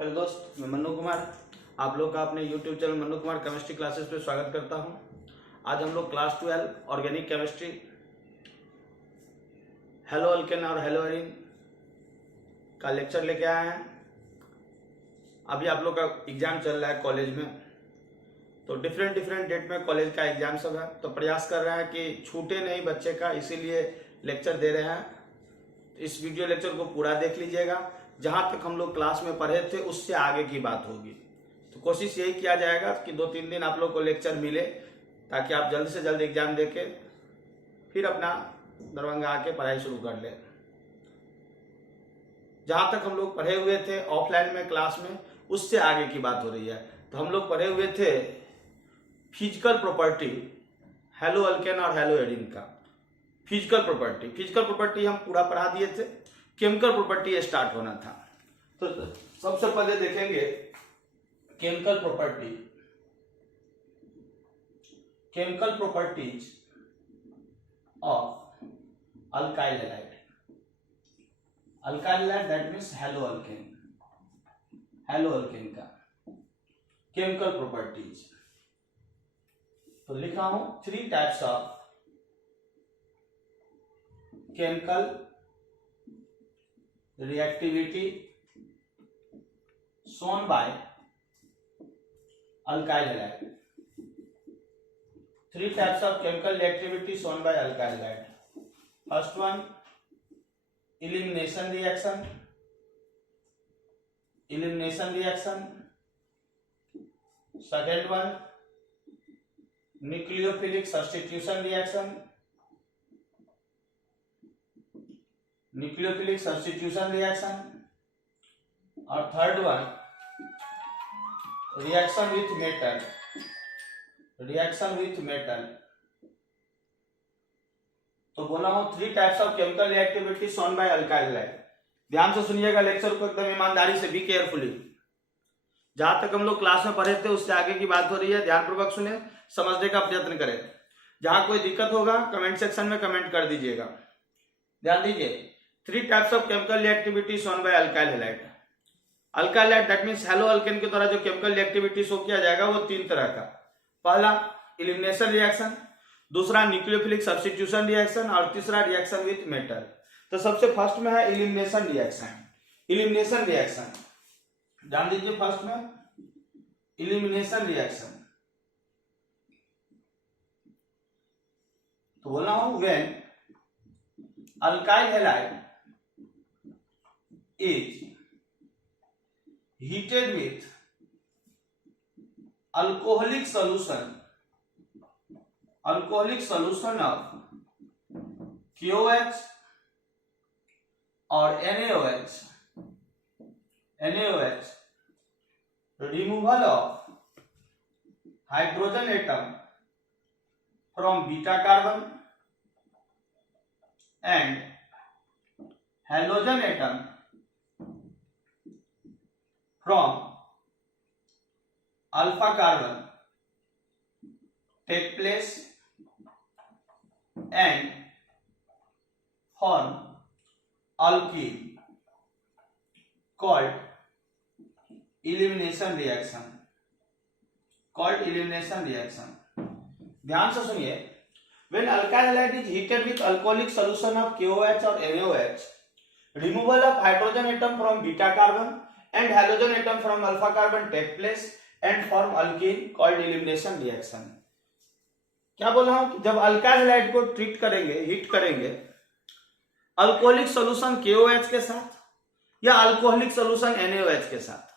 Hello दोस्त, मैं मन्नू कुमार आप लोग का अपने YouTube channel Mannu Kumar chemistry classes पे स्वागत करता हूं। आज हम लोग class 12 organic chemistry hello alkane और हेलो एरीन का लेक्चर लेके आए हैं। अभी आप लोग का एग्जाम चल रहा है कॉलेज में, तो डिफरेंट डेट में कॉलेज का एग्जाम सब है, तो प्रयास कर रहे हैं कि छूटे नहीं बच्चे का, इसीलिए लेक्चर दे रहे हैं। इस वीडियो लेक्चर को पूरा देख लीजिएगा। जहां तक हम लोग क्लास में पढ़े थे उससे आगे की बात होगी, तो कोशिश यही किया जाएगा कि 2-3 दिन आप लोग को लेक्चर मिले, ताकि आप जल्द से जल्द एग्जाम देके फिर अपना दरभंगा आके पढ़ाई शुरू कर ले। जहां तक हम लोग पढ़े हुए थे ऑफलाइन में क्लास में, उससे आगे की बात हो रही है। तो हम लोग पढ़े हुए थे फिजिकल प्रॉपर्टी हेलो अल्केन और हेलो एरीन का। फिजिकल प्रॉपर्टी हम पूरा पढ़ा दिए थे। केमिकल प्रॉपर्टी स्टार्ट होना था, तो सबसे पहले देखेंगे chemical properties of alkyl halide that means hello alkane का केमिकल प्रॉपर्टीज। तो लिखा हूं 3 types of chemical reactivity shown by alkyl halide. 3 types of chemical reactivity shown by alkyl halide. First one, elimination reaction. Second one, nucleophilic substitution reaction. और third one reaction with metal. तो बोला हूं 3 types of chemical reactivity shown by alkyl halide. ध्यान से सुनिएगा lecture को, एकदम ईमानदारी से, बी केयरफुली। जहां तक हम लोग क्लास में पढ़े थे उससे आगे की बात हो रही है। ध्यानपूर्वक सुने, समझने का प्रयत्न करें। जहां कोई दिक्कत होगा कमेंट सेक्शन में कमेंट कर दीजिएगा। ध्यान दीजिए, 3 types of chemical reactivity shown by alkyl halide. Alkyl halide that means hello alkane के द्वारा जो केमिकल रिएक्टिविटी शो किया जाएगा वो 3 तरह का। पहला एलिमिनेशन रिएक्शन, दूसरा न्यूक्लियोफिलिक सब्स्टिट्यूशन रिएक्शन और तीसरा रिएक्शन विथ मेटल। तो सबसे फर्स्ट में है एलिमिनेशन रिएक्शन। जान दीजिए, फर्स्ट में एलिमिनेशन रिएक्शन। तो बोला हूं when alkyl halide is heated with alcoholic solution of KOH or NaOH, removal of hydrogen atom from beta carbon and halogen atom from alpha carbon take place and form alkene called elimination reaction। ध्यान से सुनिए, when alkyl halide is heated with alcoholic solution of KOH or NaOH, removal of hydrogen atom from beta carbon and halogen atom from alpha carbon take place and form alkene called elimination reaction। क्या बोला हूं कि जब alkyl halide को heat करेंगे alcoholic solution KOH के साथ या अल्कोहलिक सॉल्यूशन NaOH के साथ,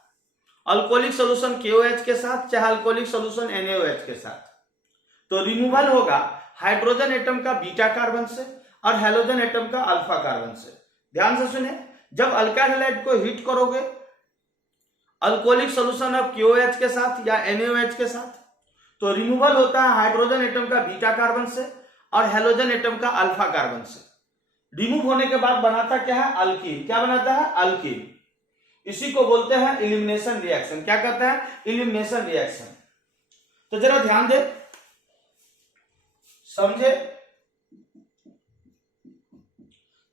अल्कोहलिक सॉल्यूशन KOH के साथ चाहे अल्कोहलिक सॉल्यूशन NaOH के साथ, तो रिमूवल होगा हाइड्रोजन एटम का बीटा कार्बन से और हैलोजन एटम का अल्फा कार्बन से। ध्यान से सुने, जब अल्काइल हैलाइड को हीट करोगे अल्कोहलिक सॉल्यूशन ऑफ KOH के साथ या NaOH के साथ, तो रिमूवल होता है हाइड्रोजन एटम का बीटा कार्बन से और हैलोजन एटम का अल्फा कार्बन से। रिमूव होने के बाद बनाता क्या है? अल्कीन। क्या बनाता है? अल्कीन। इसी को बोलते हैं एलिमिनेशन रिएक्शन। क्या कहता है? Elimination reaction. तो जरा ध्यान दे, समझे,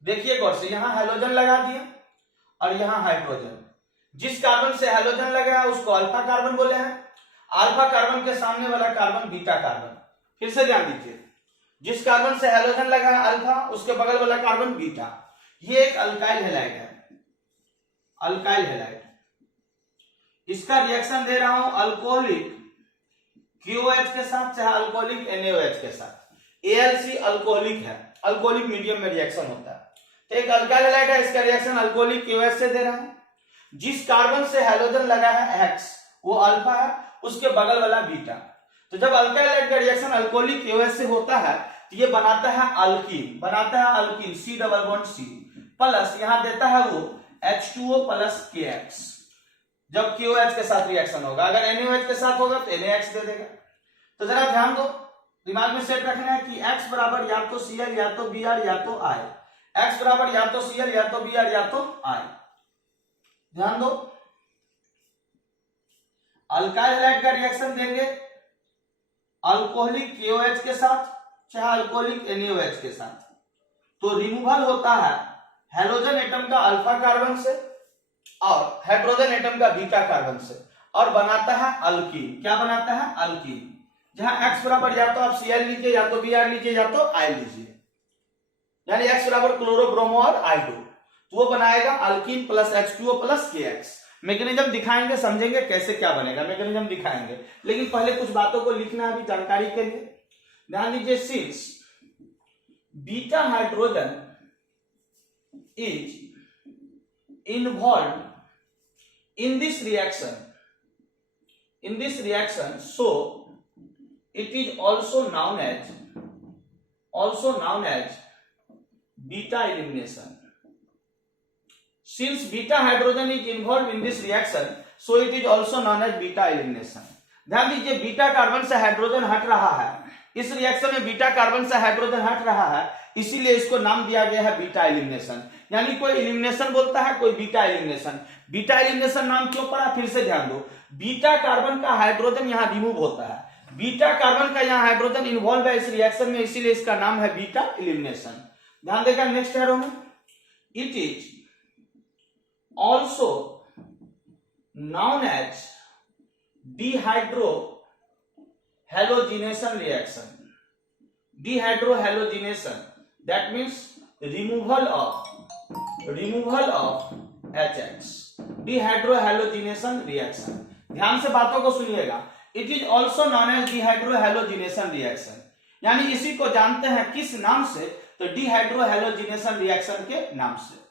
देखिए गौर से, यहां हाइड्रोजन लगा दिया और यहां हाइड्रोजन। जिस कार्बन से हैलोजन लगा है उसको अल्फा कार्बन बोले हैं। अल्फा कार्बन के सामने वाला कार्बन बीटा कार्बन। फिर से ध्यान दीजिए, जिस कार्बन से हैलोजन लगा है अल्फा, उसके बगल वाला कार्बन बीटा। ये एक अल्काइल हैलाइड है, अल्काइल हैलाइड। इसका रिएक्शन दे रहा हूं अल्कोहलिक क्यूओएच के साथ चाहे अल्कोहलिक NaOH के साथ। AlC अल्कोहलिक है, अल्कोहलिक मीडियम में रिएक्शन होता है। तो एक अल्काइल हैलाइड है, इसका रिएक्शन अल्कोहलिक क्यूओएच से दे रहा है। जिस कार्बन से हैलोजन लगा है X, वो अल्फा है, उसके बगल वाला बीटा। तो जब अल्काइल हैलाइड का रिएक्शन अल्कोहलिक क्यूओएच से होता है तो ये बनाता है अल्कीन, बनाता है alkyne C double bond C plus यहां देता है वो H2O प्लस KX। जब KOH के साथ रिएक्शन होगा, अगर NaOH के साथ होगा तो NaX दे देगा। तो जरा ध्यान दो, दिमाग में सेट रखना है कि X बराबर या तो Cl या तो Br या तो I, X बराबर या तो Cl या तो Br या तो I। ध्यान दो, अल्काइल हैलाइड का रिएक्शन देंगे अल्कोहलिक KOH के साथ चाहे अल्कोहलिक NaOH के साथ, तो रिमूवल होता है हैलोजन एटम का अल्फा कार्बन से और हाइड्रोजन एटम का बीटा कार्बन से और बनाता है अल्कीन। क्या बनाता है? अल्कीन। जहां X बराबर या तो आप Cl लीजिए या तो Br लीजिए या तो I लीजिए, यानी X बराबर क्लोरोब्रोमो और I2, तो वो बनाएगा alkyne plus H2O plus KX। Mechanism दिखाएंगे, समझेंगे कैसे क्या बनेगा, मैकेनिज्म दिखाएंगे, लेकिन पहले कुछ बातों को लिखना अभी जानकारी के लिए। ध्यान दीजिए, since beta hydrogen is involved in this reaction, so it is also known as beta elimination. Since beta hydrogen is involved in this reaction, so it is also known as beta elimination. ध्यान दीजिए, beta carbon से hydrogen हट रहा है, इस reaction में beta carbon से hydrogen हट रहा है, इसीलिए इसको नाम दिया गया है बीटा एलिमिनेशन। यानी कोई एलिमिनेशन बोलता है, कोई बीटा एलिमिनेशन। बीटा एलिमिनेशन नाम क्यों पड़ा? फिर से ध्यान दो, बीटा कार्बन का हाइड्रोजन यहां रिमूव होता है, बीटा कार्बन का यहां हाइड्रोजन इन्वॉल्व है इस रिएक्शन में, इसीलिए इसका नाम है बीटा एलिमिनेशन। ध्यान देगा नेक्स्ट एरो में, it is also known as dehydrohalogenation reaction. Dehydrohalogenation, that means removal of HX, dehydrohalogenation reaction। ध्यान से बातों को सुनिएगा, it is also known as dehydrohalogenation reaction, यानी इसी को जानते हैं किस नाम से? तो dehydrohalogenation reaction के नाम से।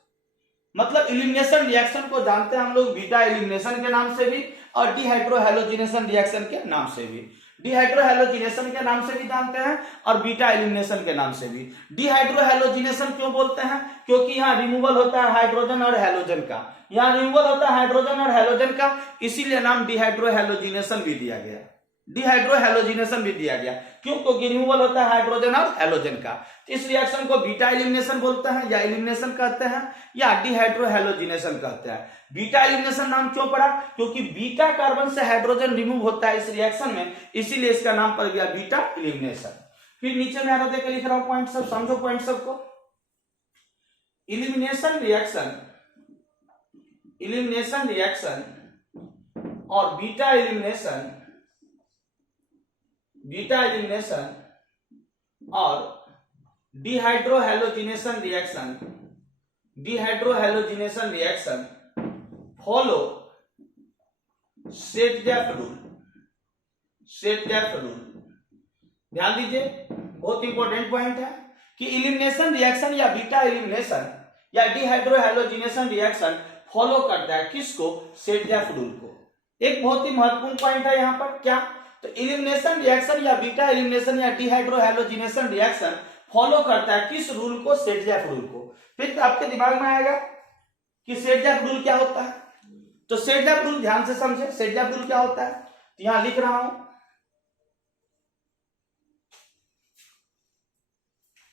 मतलब इलिमिनेशन रिएक्शन को जानते हैं हम लोग बीटा एलिमिनेशन के नाम से भी और डिहाइड्रोहैलोजिनेशन रिएक्शन के नाम से भी। डिहाइड्रोहैलोजिनेशन के नाम से भी जानते हैं और बीटा एलिमिनेशन के नाम से भी। डिहाइड्रोहैलोजिनेशन क्यों बोलते हैं? क्योंकि यहाँ रिमूवल होता है हाइड्रोजन और हैलोजन का, यहाँ रिमूवल होता है हाइड्रोजन और हैलोजन का, इसीलिए नाम डिहाइड्रोहैलोजिनेशन भी दिया गया, डिहाइड्रोहैलोजिनेशन भी दिया गया। क्यों? क्योंकि रिमूवल होता है हाइड्रोजन और हैलोजन का। इस रिएक्शन को बीटा एलिमिनेशन बोलते हैं या एलिमिनेशन कहते हैं या डिहाइड्रोहैलोजिनेशन कहते हैं। बीटा एलिमिनेशन नाम क्यों पड़ा? क्योंकि बीटा कार्बन से हाइड्रोजन रिमूव होता है इस रिएक्शन में, इसीलिए इसका नाम पड़ गया बीटा एलिमिनेशन। फिर नीचे में आरो देख लिख रहा हूं पॉइंट सब, समझो पॉइंट सबको। एलिमिनेशन रिएक्शन और बीटा एलिमिनेशन और डिहाइड्रोहैलोजिनेशन रिएक्शन फॉलो सेट-जैफ रूल। ध्यान दीजिए, बहुत इंपॉर्टेंट पॉइंट है कि एलिमिनेशन रिएक्शन या बीटा एलिमिनेशन या डिहाइड्रोहैलोजिनेशन रिएक्शन फॉलो करता है किसको? सेट-जैफ रूल को। एक बहुत ही महत्वपूर्ण पॉइंट है यहाँ पर, क्या? तो एलिमिनेशन रिएक्शन या बीटा एलिमिनेशन या डिहाइड्रोहैलोजिनेशन रिएक्शन फॉलो करता है किस रूल को? सेट-जैफ रूल को। फिर आपके दिमाग में आएगा कि सेट-जैफ रूल क्या होता है, तो सेट-जैफ रूल ध्यान से समझे, सेट-जैफ रूल क्या होता है, तो यहां लिख रहा हूं।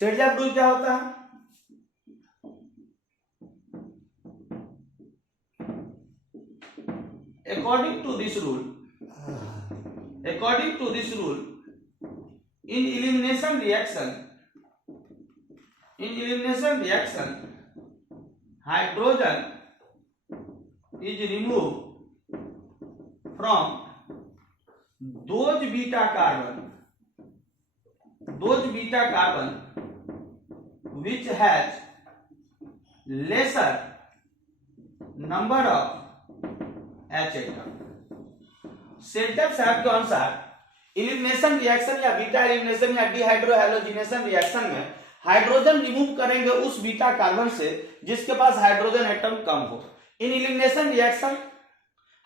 सेट-जैफ रूल क्या होता है? According to this rule, in elimination reaction, hydrogen is removed from those beta carbon which has lesser number of H atom। सेल्टम साहब के अनुसार एलिमिनेशन रिएक्शन या बीटा एलिमिनेशन या डिहाइड्रोहैलोजिनेशन रिएक्शन में हाइड्रोजन रिमूव करेंगे उस बीटा कार्बन से जिसके पास हाइड्रोजन एटम कम हो। In elimination reaction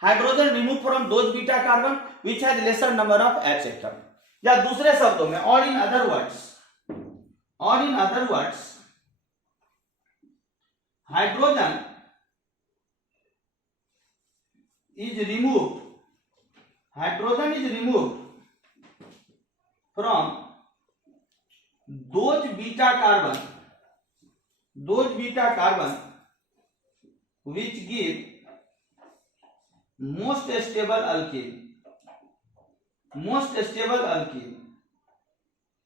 hydrogen remove from those beta carbon which has lesser number of H atom, या दूसरे शब्दों में और in other words hydrogen is removed from those beta carbon which give most stable alkene।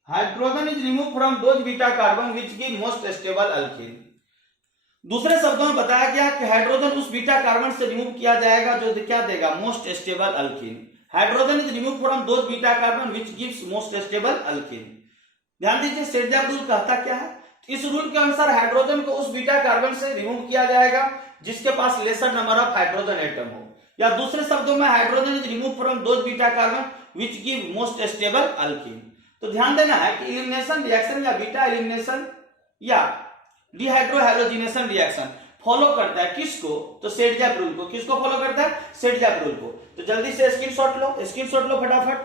Hydrogen is removed from those beta carbon which give most stable alkene। दूसरे शब्दों में बताया गया कि हाइड्रोजन उस बीटा कार्बन से रिमूव किया जाएगा जो क्या देगा, most stable alkyne. Hydrogen is remove from those beta carbon which gives most stable alkyne. ध्यान दीजिए सेड्जा रूल कहता क्या है, इस रूल के अनुसार हाइड्रोजन को उस बीटा कार्बन से रिमूव किया जाएगा जिसके पास lesser number of hydrogen atom हो, या दूसरे शब्दों में hydrogen is remove from those beta carbon which give most stable alkene. तो ध्यान देना है कि एलिमिनेशन रिएक्शन या बीटा एलिमिनेशन या डिहाइड्रोहैलोजिनेशन रिएक्शन फॉलो करता है किसको, तो सेड्जा रूल को। किसको फॉलो करता है, सेड्जा रूल को। तो जल्दी से स्क्रीनशॉट लो फटाफट।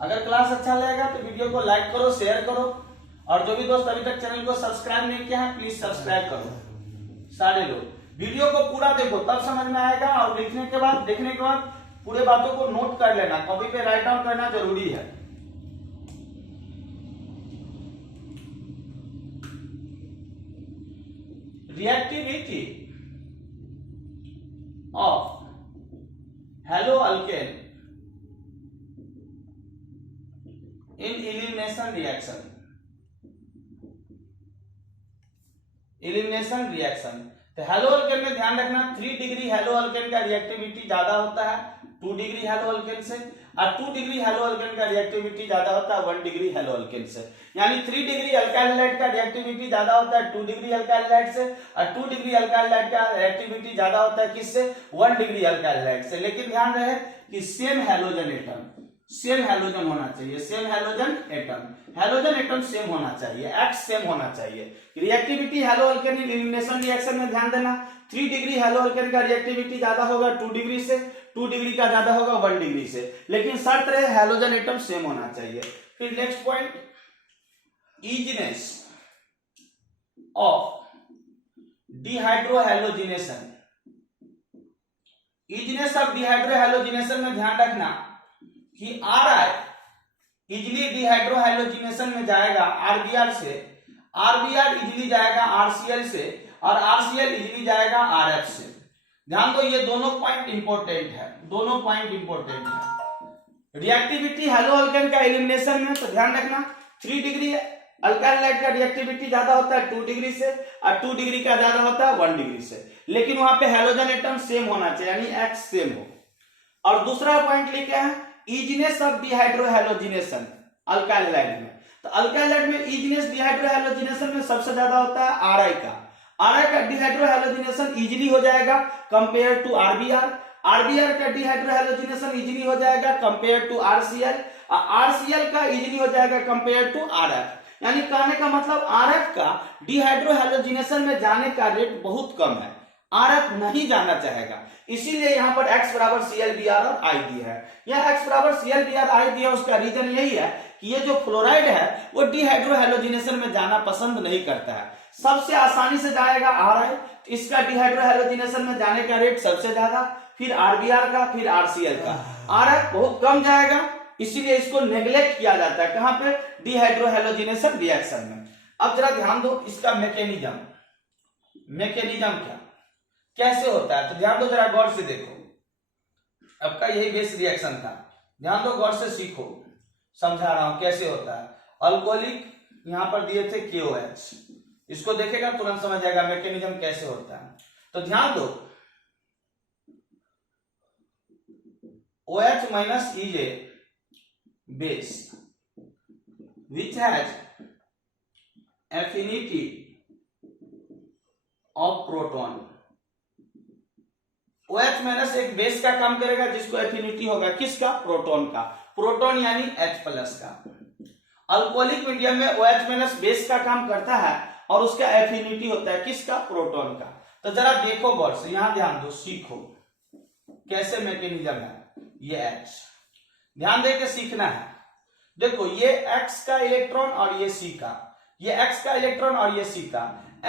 अगर क्लास अच्छा लगेगा तो वीडियो को लाइक करो, शेयर करो, और जो भी दोस्त अभी तक चैनल को सब्सक्राइब नहीं किया है प्लीज सब्सक्राइब करो। सारे लोग वीडियो को पूरा देखो तब समझ में आएगा, और देखने के बाद पूरे बातों को नोट कर लेना, कॉपी पे राइट डाउन करना जरूरी है। Reactivity of hello alkane in elimination reaction. तो हेलो अल्केन में ध्यान रखना 3 डिग्री हेलो अल्केन का रिएक्टिविटी ज्यादा होता है 2 डिग्री हेलो अल्केन से, और 2 डिग्री हेलो अल्केन का रिएक्टिविटी ज्यादा होता है 1 डिग्री हेलो अल्केन से। यानी 3 डिग्री अल्काइल हैलाइड का रिएक्टिविटी ज्यादा होता है 2 डिग्री अल्काइल हैलाइड से, और 2 डिग्री अल्काइल हैलाइड का रिएक्टिविटी ज्यादा होता है किससे, 1 डिग्री अल्काइल हैलाइड से। लेकिन ध्यान रहे कि सेम हैलोजन होना चाहिए, सेम हैलोजन एटम सेम होना चाहिए, एक्स सेम होना चाहिए। Reactivity hello alkane elimination reaction में ध्यान देना 3 डिग्री हेलो अल्केन का रिएक्टिविटी ज्यादा होगा 2 डिग्री से, 2 डिग्री का ज्यादा होगा 1 डिग्री से, लेकिन शर्त रहे हैलोजन एटम सेम होना चाहिए। फिर next point, easiness of dehydrohalogenation. Easiness of dehydrohalogenation में ध्यान रखना कि Ri इजिली डिहाइड्रोहैलोजिनेशन में जाएगा RBr से, RBr इजिली जाएगा RCl से, और RCl इजिली जाएगा RF से। ध्यान दो ये दोनों पॉइंट इंपॉर्टेंट है, रिएक्टिविटी हेलो अल्केन का एलिमिनेशन में तो ध्यान रखना 3 डिग्री अल्काइल हैलाइड का रिएक्टिविटी ज्यादा होता है 2 डिग्री से, और 2 डिग्री का ज्यादा होता है 1 डिग्री से, लेकिन वहां पे हैलोजन एटम सेम होना चाहिए यानी X सेम हो। और दूसरा पॉइंट लिखे हैं इजीनेस ऑफ डिहाइड्रोहैलोजिनेशन अल्काइल हैलाइड में। तो अल्काइल हैलाइड में इजीनेस डिहाइड्रोहैलोजिनेशन में सबसे ज्यादा होता है Ri का डिहाइड्रोहैलोजिनेशन इजीली हो जाएगा कंपेयर टू RBr का डिहाइड्रोहैलोजिनेशन इजीली हो जाएगा कंपेयर टू RCl, और RCl का इजीली हो जाएगा कंपेयर टू RF। यानी कहने का मतलब RF का डिहाइड्रोहैलोजिनेशन में जाने का रेट बहुत कम है, RF नहीं जाना चाहेगा, इसीलिए यहाँ पर X बराबर ClBr और I दिया है। यह X बराबर ClBr I दिया उसका रीजन यही है कि ये जो फ्लोराइड है वो डिहाइड्रोहैलोजिनेशन में जाना पसंद नहीं करता है, सबसे आसानी से जाएगा Ri, इसका डिहाइड्रोहैलोजिनेशन में जाने का रेट सबसे ज्यादा, फिर RBr का, फिर RCl का। RF बहुत कम जाएगा, इसीलिए इसको नेग्लेक्ट किया जाता है कहां पे, डिहाइड्रोहैलोजिनेशन रिएक्शन में। अब जरा ध्यान दो इसका मैकेनिज्म कैसे होता है, तो ध्यान दो जरा गौर से देखो। आपका यही बेस रिएक्शन था, ध्यान दो, गौर से सीखो, समझा रहा हूं कैसे होता है। अल्कोहलिक यहां पर दिए थे KOH, इसको देखेगा तुरंत समझ जाएगा मैकेनिज्म कैसे होता है। तो ध्यान दो, OH minus is a base which has affinity of proton। OH minus एक बेस का काम करेगा जिसको एफिनिटी होगा किसका, प्रोटॉन का, प्रोटॉन यानी H प्लस का। अल्कोहलिक मीडियम में OH माइनस बेस का काम करता है और उसका एफिनिटी होता है किसका, प्रोटॉन का। तो जरा देखो गौर से, यहां ध्यान दो, सीखो कैसे मैकेनिज्म है। ये H ध्यान दे के सीखना है। देखो ये X का इलेक्ट्रॉन और ये C का, ये X का इलेक्ट्रॉन और ये C का।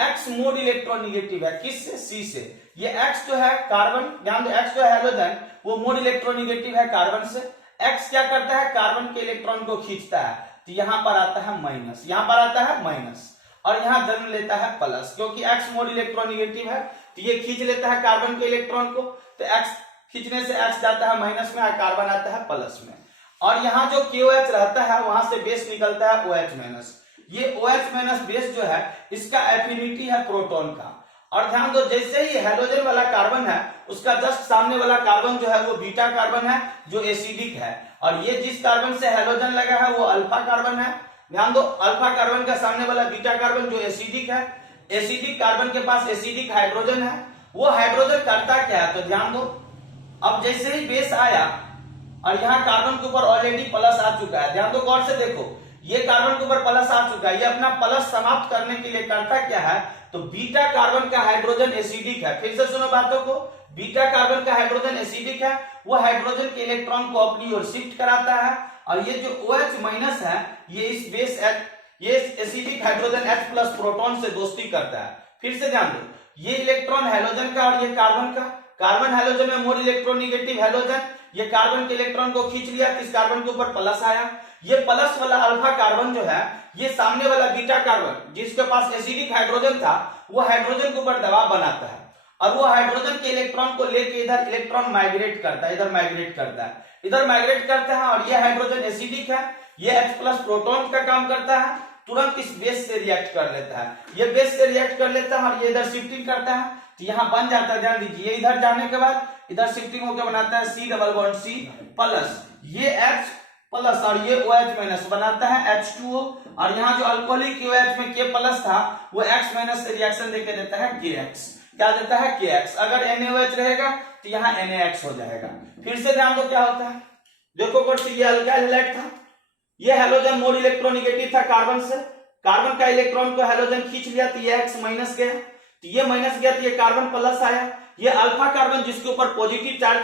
X मोड इलेक्ट्रोनिगेटिव है किससे, C से। ये X जो है कार्बन, ध्यान दो X जो है हेलोजन, वो मोड इलेक्ट्रोनिगेटिव है कार्बन से। X क्या करता है, कार्बन के इलेक्ट्रॉन को खींचता है, तो यहां पर आता है माइनस, यहां पर आता है माइनस, और यहां जन्म लेता है प्लस, क्योंकि X मोड इलेक्ट्रोनिगेटिव है तो ये खींच लेता है कार्बन के इलेक्ट्रॉन को, तो X खींचने से X जाता है माइनस में और कार्बन आता है प्लस में। और यहाँ जो KOH रहता है वहां से बेस निकलता है OH माइनस। ये OH माइनस बेस जो है इसका एफिनिटी है प्रोटॉन का। और ध्यान दो, जैसे ही हेलोजन वाला कार्बन है उसका जस्ट सामने वाला कार्बन जो है वो बीटा कार्बन है जो एसिडिक है, और ये जिस कार्बन से हेलोजन लगा है वो अल्फा कार्बन है। ध्यान दो, अल्फा कार्बन का सामने वाला बीटा कार्बन जो एसिडिक है, एसिडिक कार्बन के पास एसिडिक हाइड्रोजन है। वो हाइड्रोजन करता क्या है, तो ध्यान दो, अब जैसे ही बेस आया और यहाँ कार्बन के ऊपर ऑलरेडी प्लस आ चुका है, ध्यान दो गौर से देखो, ये कार्बन के ऊपर प्लस आ चुका है, ये अपना प्लस समाप्त करने के लिए करता क्या है, तो बीटा कार्बन का हाइड्रोजन एसिडिक है। फिर से सुनो बातों को, बीटा कार्बन का हाइड्रोजन एसिडिक है, वो हाइड्रोजन के इलेक्ट्रॉन को अपनी ओर शिफ्ट कराता है, और ये जो OH माइनस है ये इस बेस ये acidic hydrogen H plus proton से दोस्ती करता है। फिर से ध्यान दो, ये इलेक्ट्रॉन हेलोजन का और ये कार्बन का, कार्बन हेलोजन में मोड इलेक्ट्रोनिगेटिव हेलोजन, ये कार्बन के इलेक्ट्रॉन को खींच लिया, किस कार्बन के ऊपर प्लस आया। ये प्लस वाला अल्फा कार्बन जो है, ये सामने वाला बीटा कार्बन जिसके पास एसिडिक हाइड्रोजन था, वो हाइड्रोजन के ऊपर दबाव बनाता है, और वो हाइड्रोजन के इलेक्ट्रॉन को लेके इधर इलेक्ट्रॉन माइग्रेट करता है, इधर माइग्रेट करता है, इधर माइग्रेट करता है, और ये हाइड्रोजन एसिडिक है, ये H प्लस प्रोटॉन का काम करता है, तुरंत इस बेस से रिएक्ट कर लेता है, ये बेस से रिएक्ट कर लेता है, और ये इधर शिफ्टिंग करता है, तो यहाँ बन जाता है, ध्यान दीजिए, इधर जाने के बाद इधर शिफ्टिंग होकर बनाता है C double bond C plus, ये H प्लस और ये OH माइनस बनाता है H2O, और यहाँ जो अल्कोहलिक OH में K प्लस था वो X माइनस से रिएक्शन देके देता है KX, क्या देता है KX। अगर NaOH रहेगा तो यहाँ NaX हो जाएगा। फिर से ध्यान दो क्या होता है, देखो कोर्स, ये अल्काइल हैलाइड था, ये हेलोजन मोड इलेक्ट्रोनिगेटिव था कार्बन से, कार्बन का इलेक्ट्रॉन को हेलोजन खींच लिया तो ये X माइनस गया, तो ये माइनस गया तो ये कार्बन प्लस आया। ये अल्फा कार्बन जिसके ऊपर पॉजिटिव चार्ज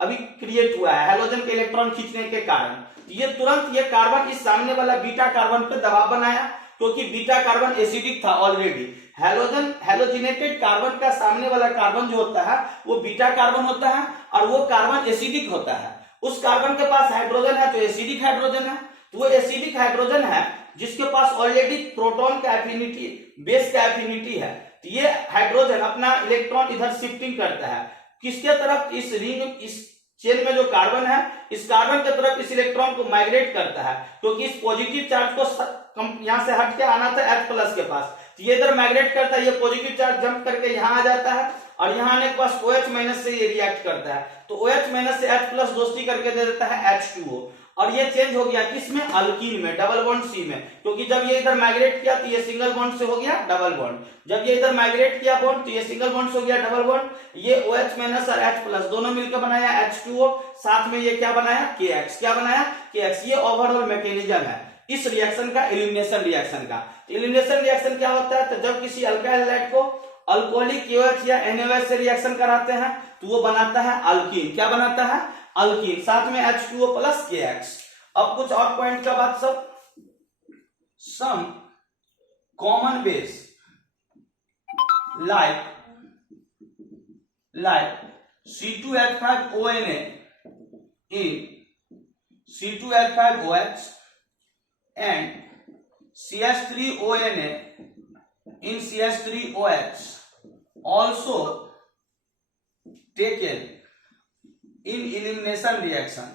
अभी क्रिएट हुआ है हेलोजन के इलेक्ट्रॉन खींचने के कारण, तो ये तुरंत ये कार्बन इस सामने वाला बीटा कार्बन पे दबाव बनाया, क्योंकि बीटा कार्बन एसिडिक था ऑलरेडी। हेलोजिनेटेड कार्बन का सामने वाला कार्बन जो होता है वो बीटा कार्बन होता है, और वो कार्बन एसिडिक होता है। उस कार्बन के पास हाइड्रोजन है जो एसिडिक हाइड्रोजन है, तो वो एसिडिक हाइड्रोजन है जिसके पास ऑलरेडी प्रोटॉन का एफिनिटी, बेस का एफिनिटी है, तो ये हाइड्रोजन अपना इलेक्ट्रॉन इधर शिफ्टिंग करता है, किसके तरफ, इस रिंग, इस चेन में जो कार्बन है इस कार्बन की तरफ इस इलेक्ट्रॉन को माइग्रेट करता है, क्योंकि इस पॉजिटिव चार्ज को यहां से हट के आना था H प्लस के पास, तो ये इधर माइग्रेट करता है, ये पॉजिटिव चार्ज जंप करके यहां आ जाता है, और यहां आने के बाद OH माइनस से ये रिएक्ट करता है, तो OH माइनस से H प्लस दोस्ती करके दे देता है H2O, और ये चेंज हो गया किसमें, अल्कीन में, डबल बॉन्ड C में, क्योंकि जब ये इधर माइग्रेट किया तो ये सिंगल बॉन्ड से हो गया डबल बॉन्ड, जब ये इधर माइग्रेट किया बॉन्ड तो ये सिंगल बॉन्ड से हो गया डबल बॉन्ड, ये OH माइनस और H प्लस दोनों मिलकर बनाया H2O, साथ में ये क्या बनाया, KX, क्या बनाया, KX। ये ओवरऑल मैकेनिज्म है इस रिएक्शन का, एलिमिनेशन रिएक्शन का। एलिमिनेशन रिएक्शन क्या होता है, तो जब किसी अल्काइल हैलाइड को अल्कोहलिक KOH या NaOH से रिएक्शन कराते हैं तो वो बनाता है अल्कीन, क्या बनाता है, अल्कीन, साथ में H2O प्लस KX। अब कुछ और पॉइंट का बात, सब some common base like C2H5ONA in C2H5OH and CH3ONA in CH3OH also taken in elimination reaction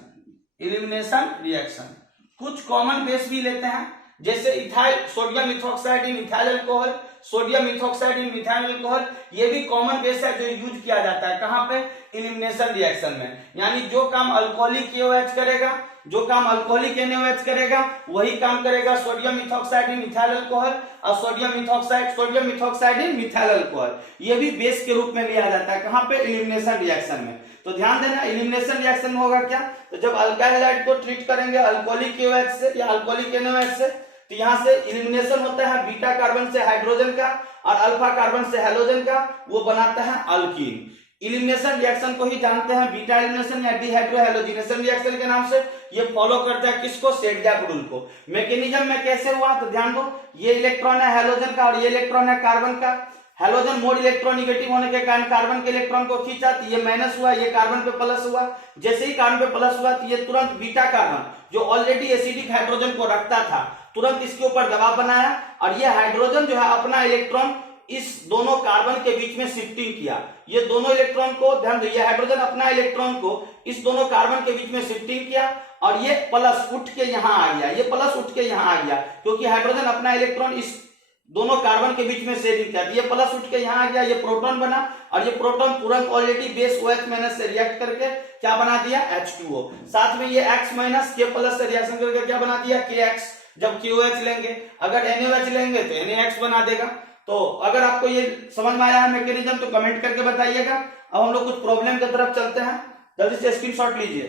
elimination reaction. कुछ कॉमन बेस भी लेते हैं, जैसे इथाइल सोडियम इथॉक्साइड इन इथाइल अल्कोहल, सोडियम इथॉक्साइड इन मिथाइल अल्कोहल, ये भी कॉमन बेस है जो use किया जाता है कहां पे, एलिमिनेशन रिएक्शन में। यानी जो काम अल्कोहलिक KOH करेगा, जो काम अल्कोहलिक NaOH करेगा, वही काम करेगा सोडियम इथॉक्साइड इन इथाइल अल्कोहल और सोडियम इथॉक्साइड इन मिथाइल अल्कोहल। ये भी बेस के रूप में लिया जाता है कहां पे, एलिमिनेशन रिएक्शन में। तो ध्यान देना, एलिमिनेशन रिएक्शन में होगा क्या, तो जब अल्काइल हैलाइड को ट्रीट करेंगे अल्कोहलिक KOH से या अल्कोहलिक NaOH से, तो यहां से एलिमिनेशन होता है बीटा कार्बन से हाइड्रोजन का और अल्फा कार्बन से हैलोजन का, वो बनाता है अल्कीन। एलिमिनेशन रिएक्शन को ही जानते हैं बीटा एलिमिनेशन या डिहाइड्रोहैलोजिनेशन रिएक्शन के नाम से। ये फॉलो करता है किसको, सेडजैक रूल को। मैकेनिज्म में कैसे हुआ, तो ध्यान दो, ये इलेक्ट्रॉन है हैलोजन का और ये इलेक्ट्रॉन है कार्बन का। हैलोजन मोड इलेक्ट्रोनिगेटिव होने के कारण कार्बन के इलेक्ट्रॉन को खींचा, तो ये माइनस हुआ, ये कार्बन पे प्लस हुआ। जैसे ही कार्बन पे प्लस हुआ तो ये तुरंत बीटा कार्बन जो ऑलरेडी एसिडिक हाइड्रोजन को रखता था, तुरंत इसके ऊपर दबाव बनाया और ये हाइड्रोजन जो है अपना इलेक्ट्रॉन इस दोनों कार्बन के बीच में शिफ्टिंग किया। ये दोनों इलेक्ट्रॉन को ध्यान दो, ये हाइड्रोजन अपना इलेक्ट्रॉन को इस दोनों कार्बन के बीच में शिफ्टिंग किया और ये प्लस उठ के यहां आ गया, ये प्लस उठ के यहां आ गया, क्योंकि हाइड्रोजन अपना इलेक्ट्रॉन इस दोनों कार्बन के बीच में शेयरिंग किया। ये प्लस उठ के यहां आ गया, ये प्रोटॉन बना और ये प्रोटॉन तुरंत ऑलरेडी बेस OH माइनस से रिएक्ट करके क्या बना दिया, H2O। साथ में ये X माइनस K प्लस से रिएक्शन करके क्या बना दिया, KX। जब KOH लेंगे, अगर NaOH लेंगे तो NaX बना देगा। तो अगर आपको ये समझ में आया है मैकेनिज्म तो कमेंट करके बताइएगा। अब हम लोग कुछ प्रॉब्लम की तरफ चलते हैं, जल्दी से स्क्रीनशॉट लीजिए।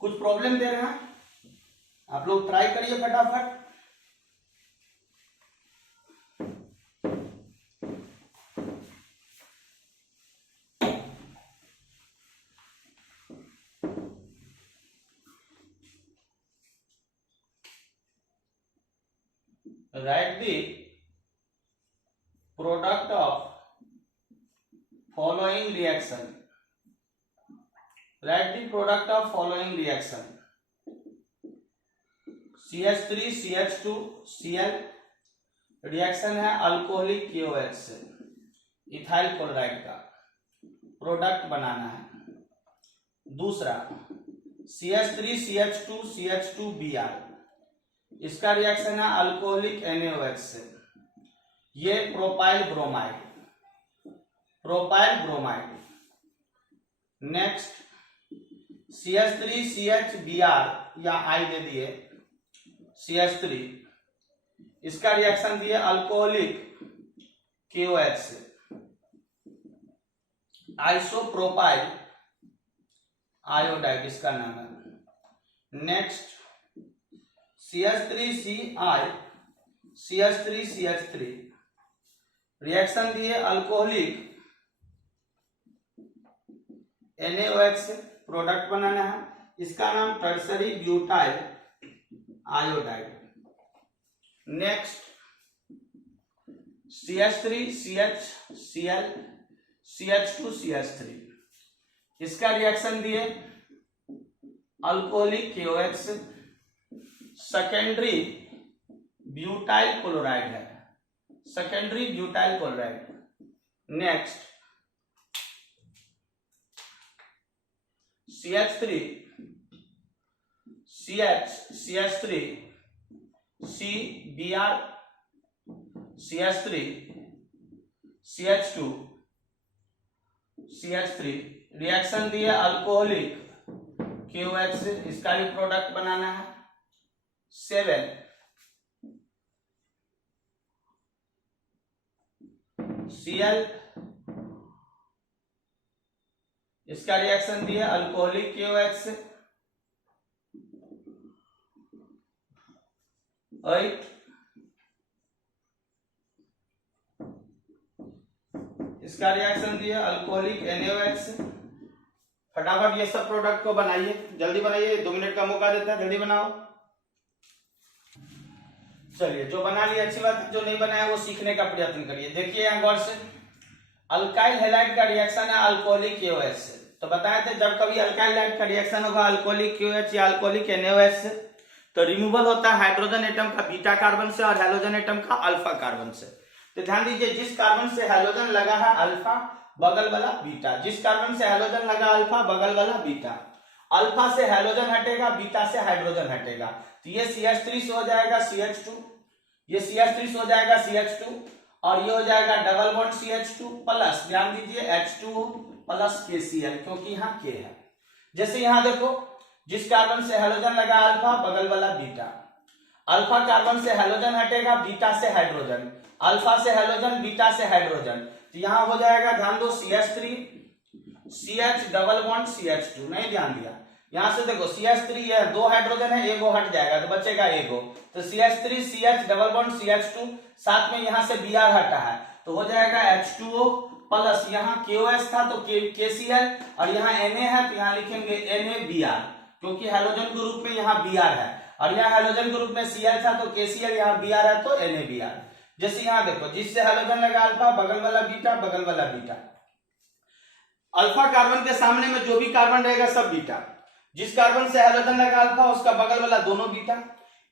कुछ प्रॉब्लम दे रहे हैं, आप लोग ट्राई करिए फटाफट। Write the product of following reaction. Write the product of following reaction. CH3 CH2 Cl reaction है अल्कोहलिक KOH से इथाइल क्लोराइड का प्रोडक्ट बनाना है। दूसरा CH3 CH2 CH2Br, इसका रिएक्शन है अल्कोहलिक NaOH से, ये propyl bromide. Next CH3 CHBr या I दे दिए CH3, इसका रिएक्शन दिए अल्कोहलिक KOH से, आइसोप्रोपाइल आयोडाइड इसका नाम है। नेक्स्ट CH3CH3 रिएक्शन दिए अल्कोहलिक NaOH से, प्रोडक्ट बनाना है, इसका नाम tertiary butyl iodide. Next CH3CHCl CH2CH3, इसका रिएक्शन दिए अल्कोहलिक KOH से, सेकेंडरी ब्यूटाइल क्लोराइड है, secondary butyl chloride. Next CH3 CBr CH3 CH2 CH3 reaction दिए अल्कोहलिक KOH से, इसका भी प्रोडक्ट बनाना है। 7 Cl, इसका रिएक्शन दिया अल्कोहलिक KOH से। 8 इसका रिएक्शन दिया अल्कोहलिक NaOH से। फटाफट ये सब प्रोडक्ट को बनाइए, जल्दी बनाइए, 2 मिनट का मौका देता है, जल्दी बनाओ। चलिए, जो बना लिया अच्छी बात है, जो नहीं बनाया वो सीखने का प्रयत्न करिए। देखिए यहाँ गौर से, अल्काइल हैलाइड का रिएक्शन है अल्कोहलिक KOH से। तो बताए थे जब कभी अल्काइल हैलाइड का रिएक्शन होगा अल्कोहलिक KOH या अल्कोहलिक NaOH से, तो रिमूवल होता है हाइड्रोजन एटम का बीटा कार्बन से और हैलोजन एटम का अल्फा कार्बन से। तो ध्यान दीजिए, जिस कार्बन से हैलोजन लगा है अल्फा, बगल वाला बीटा। जिस कार्बन से हैलोजन लगा अल्फा, बगल वाला बीटा। अल्फा से हैलोजन हटेगा, बीटा से हाइड्रोजन हटेगा, तो ये CH3 से हो जाएगा CH2, ये CH3 से हो जाएगा CH2, और ये हो जाएगा डबल बॉन्ड CH2 प्लस, ध्यान दीजिए, H2O प्लस KCl, क्योंकि यहाँ K है। जैसे यहाँ देखो, जिस कार्बन से हैलोजन लगा अल्फा, बगल वाला बीटा। अल्फा कार्बन से हैलोजन हटेगा, बीटा से हाइड्रोजन, अल्फा से हैलोजन, बीटा से हाइड्रोजन, तो यहाँ हो जाएगा, ध्यान दो, CH3 CH double bond CH2, नहीं ध्यान दिया। यहां से देखो CH3 ये 2 हाइड्रोजन है, एगो हट जाएगा तो बचेगा एगो, तो CH3 CH double bond CH2, साथ में यहां से Br हटा है तो हो जाएगा H2O प्लस, यहाँ KOH था तो KCl, और यहाँ Na है तो यहाँ लिखेंगे NaBr, क्योंकि हैलोजन ग्रुप में यहाँ Br है, और यहाँ हैलोजन ग्रुप में Cl था तो KCl, यहाँ Br है तो NaBr। जैसे यहाँ देखो, जिससे हैलोजन लगा अल्फा, बगल वाला बीटा, बगल वाला बीटा। अल्फा कार्बन के सामने में जो भी कार्बन रहेगा सब बीटा। जिस कार्बन से हैलोजन लगा अल्फा, उसका बगल वाला दोनों बीटा।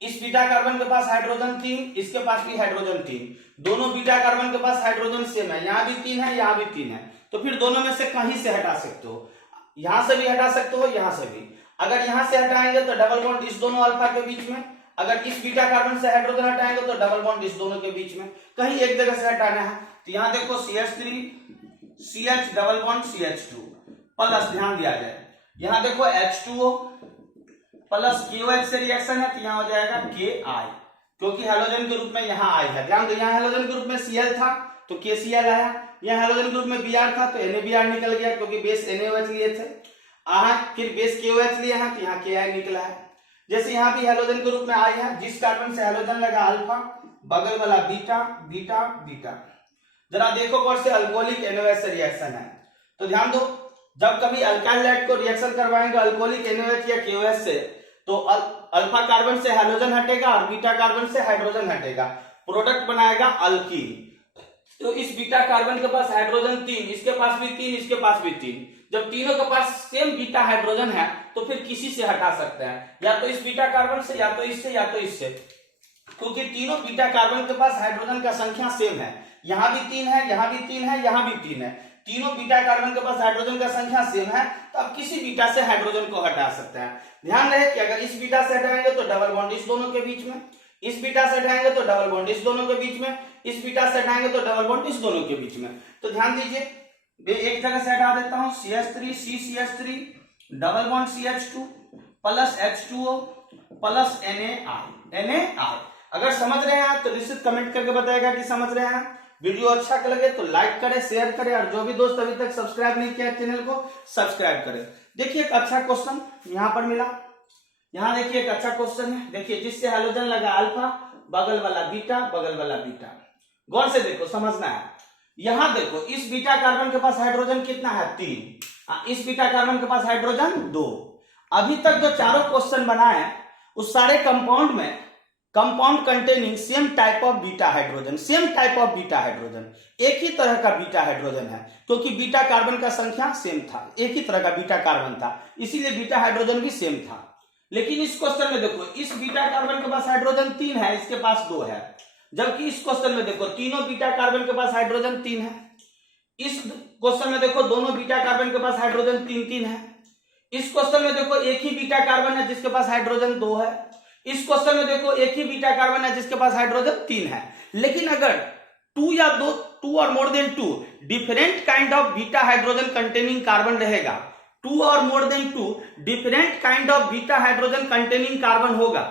इस बीटा कार्बन के पास हाइड्रोजन 3, इसके पास भी हाइड्रोजन 3, दोनों बीटा कार्बन के पास हाइड्रोजन सेम है, यहाँ भी 3 है, यहाँ भी 3 है, तो फिर दोनों में से कहीं से हटा सकते हो, यहां से भी हटा सकते हो, यहां से भी। अगर यहां से हटाएंगे तो डबल बॉन्ड इस दोनों अल्फा के बीच में, अगर इस बीटा कार्बन से हाइड्रोजन हटाएंगे तो डबल बॉन्ड इस दोनों के बीच में, कहीं एक जगह से हटाना है। तो यहाँ देखो CH3 CH double bond CH2 plus, ध्यान दिया जाए, यहाँ देखो H2O प्लस KOH से रिएक्शन है तो यहाँ हो जाएगा Ki, क्योंकि हैलोजन के रूप में यहाँ I है। ध्यान दो, यहाँ हैलोजन ग्रुप में Cl था तो KCl आया, यहाँ हैलोजन ग्रुप में Br था तो NaBr निकल गया, क्योंकि बेस NaOH लिए थे, फिर बेस KOH लिए हैं तो यहाँ Ki निकला है। जैसे यहाँ भी हैलोजन के रूप में I है, जिस कार्बन से हैलोजन लगा अल्फा, बगल वाला बीटा, बीटा, बीटा। जरा देखो कौन से अल्कोहलिक NaOH से रिएक्शन है, तो ध्यान दो, जब कभी अल्काइल लाइट को रिएक्शन करवाएंगे अल्कोहलिक NaOH या KOH से, तो अल्फा कार्बन से हाइड्रोजन हटेगा और बीटा कार्बन से हाइड्रोजन हटेगा, प्रोडक्ट बनाएगा अल्कीन। तो इस बीटा कार्बन के पास हाइड्रोजन 3, इसके पास भी 3, इसके पास भी 3, जब तीनों के पास सेम बीटा हाइड्रोजन है तो फिर किसी से हटा सकते हैं, या तो इस बीटा कार्बन से, या तो इससे, या तो इससे, क्योंकि तीनों बीटा कार्बन के पास हाइड्रोजन का संख्या सेम है, यहाँ भी 3 है, यहाँ भी 3 है, यहाँ भी 3 है, तीनों बीटा कार्बन के पास हाइड्रोजन का संख्या सेम है, तो आप किसी बीटा से हाइड्रोजन को हटा सकते हैं। ध्यान रहे कि अगर इस बीटा से हटाएंगे तो डबल बॉन्ड इस दोनों के बीच में, इस बीटा से हटाएंगे तो डबल बॉन्ड इस दोनों के बीच में, इस बीटा से हटाएंगे तो डबल बॉन्ड इस दोनों के बीच में। तो ध्यान दीजिए, एक जगह से हटा देता हूं, CH3 CCH3 double bond CH2 plus H2O plus NaI। अगर समझ रहे हैं तो निश्चित कमेंट करके बताएगा कि समझ रहे हैं। वीडियो अच्छा लगे तो लाइक करें, शेयर करें, और जो भी दोस्त अभी तक सब्सक्राइब नहीं किया चैनल को सब्सक्राइब करें। देखिए एक अच्छा क्वेश्चन यहाँ पर मिला, यहाँ देखिए एक अच्छा क्वेश्चन है, देखिए जिससे हैलोजन लगा अल्फा, बगल वाला बीटा, बगल वाला बीटा। गौर से देखो, समझना है। यहाँ देखो, इस बीटा कार्बन के पास हाइड्रोजन कितना है 3, इस बीटा कार्बन के पास हाइड्रोजन 2। अभी तक जो चारों क्वेश्चन बनाए उस सारे कंपाउंड में, compound containing same type of beta hydrogen, same type of beta hydrogen, एक ही तरह का बीटा हाइड्रोजन है, क्योंकि बीटा कार्बन का संख्या सेम था, एक ही तरह का बीटा कार्बन था, इसीलिए बीटा हाइड्रोजन भी सेम था। लेकिन इस क्वेश्चन में देखो, इस बीटा कार्बन के पास हाइड्रोजन 3 है, इसके पास 2 है, जबकि इस क्वेश्चन में देखो तीनों बीटा कार्बन के पास हाइड्रोजन 3 है। इस क्वेश्चन में देखो दोनों बीटा कार्बन के पास हाइड्रोजन 3 है। इस क्वेश्चन में देखो एक ही बीटा कार्बन है जिसके पास हाइड्रोजन 2 है। इस क्वेश्चन में देखो एक ही बीटा कार्बन है जिसके पास हाइड्रोजन 3 है। लेकिन अगर 2 और more than 2 different kind of beta hydrogen containing carbon रहेगा, 2 और more than 2 different kind of beta hydrogen containing carbon होगा,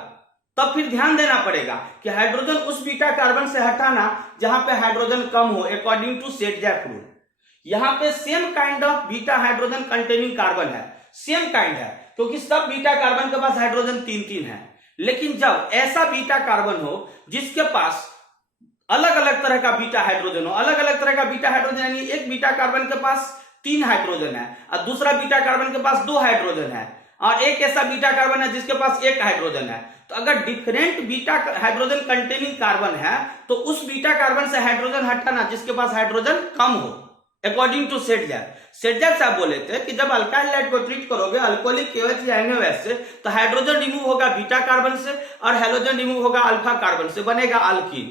तब फिर ध्यान देना पड़ेगा कि हाइड्रोजन उस बीटा कार्बन से हटाना जहां पे हाइड्रोजन कम हो, अकॉर्डिंग टू सेट-जैक रूल। यहां पे same kind of beta hydrogen containing carbon है, सेम काइंड है, क्योंकि सब बीटा कार्बन के पास हाइड्रोजन 3 है। लेकिन जब ऐसा बीटा कार्बन हो जिसके पास अलग अलग तरह का बीटा हाइड्रोजन हो, अलग अलग तरह का बीटा हाइड्रोजन, यानी एक बीटा कार्बन के पास 3 हाइड्रोजन है और दूसरा बीटा कार्बन के पास 2 हाइड्रोजन है, और एक ऐसा बीटा कार्बन है जिसके पास 1 हाइड्रोजन है, तो अगर different beta hydrogen containing carbon है तो उस बीटा कार्बन से हाइड्रोजन हटाना जिसके पास हाइड्रोजन कम हो, अकॉर्डिंग टू सेट-जैक। सेट-जैक साहब बोले थे कि जब अल्काइल लाइट को ट्रीट करोगे अल्कोहलिक KOH या NaOH से, तो हाइड्रोजन रिमूव होगा बीटा कार्बन से और हैलोजन रिमूव होगा अल्फा कार्बन से, बनेगा अल्कीन।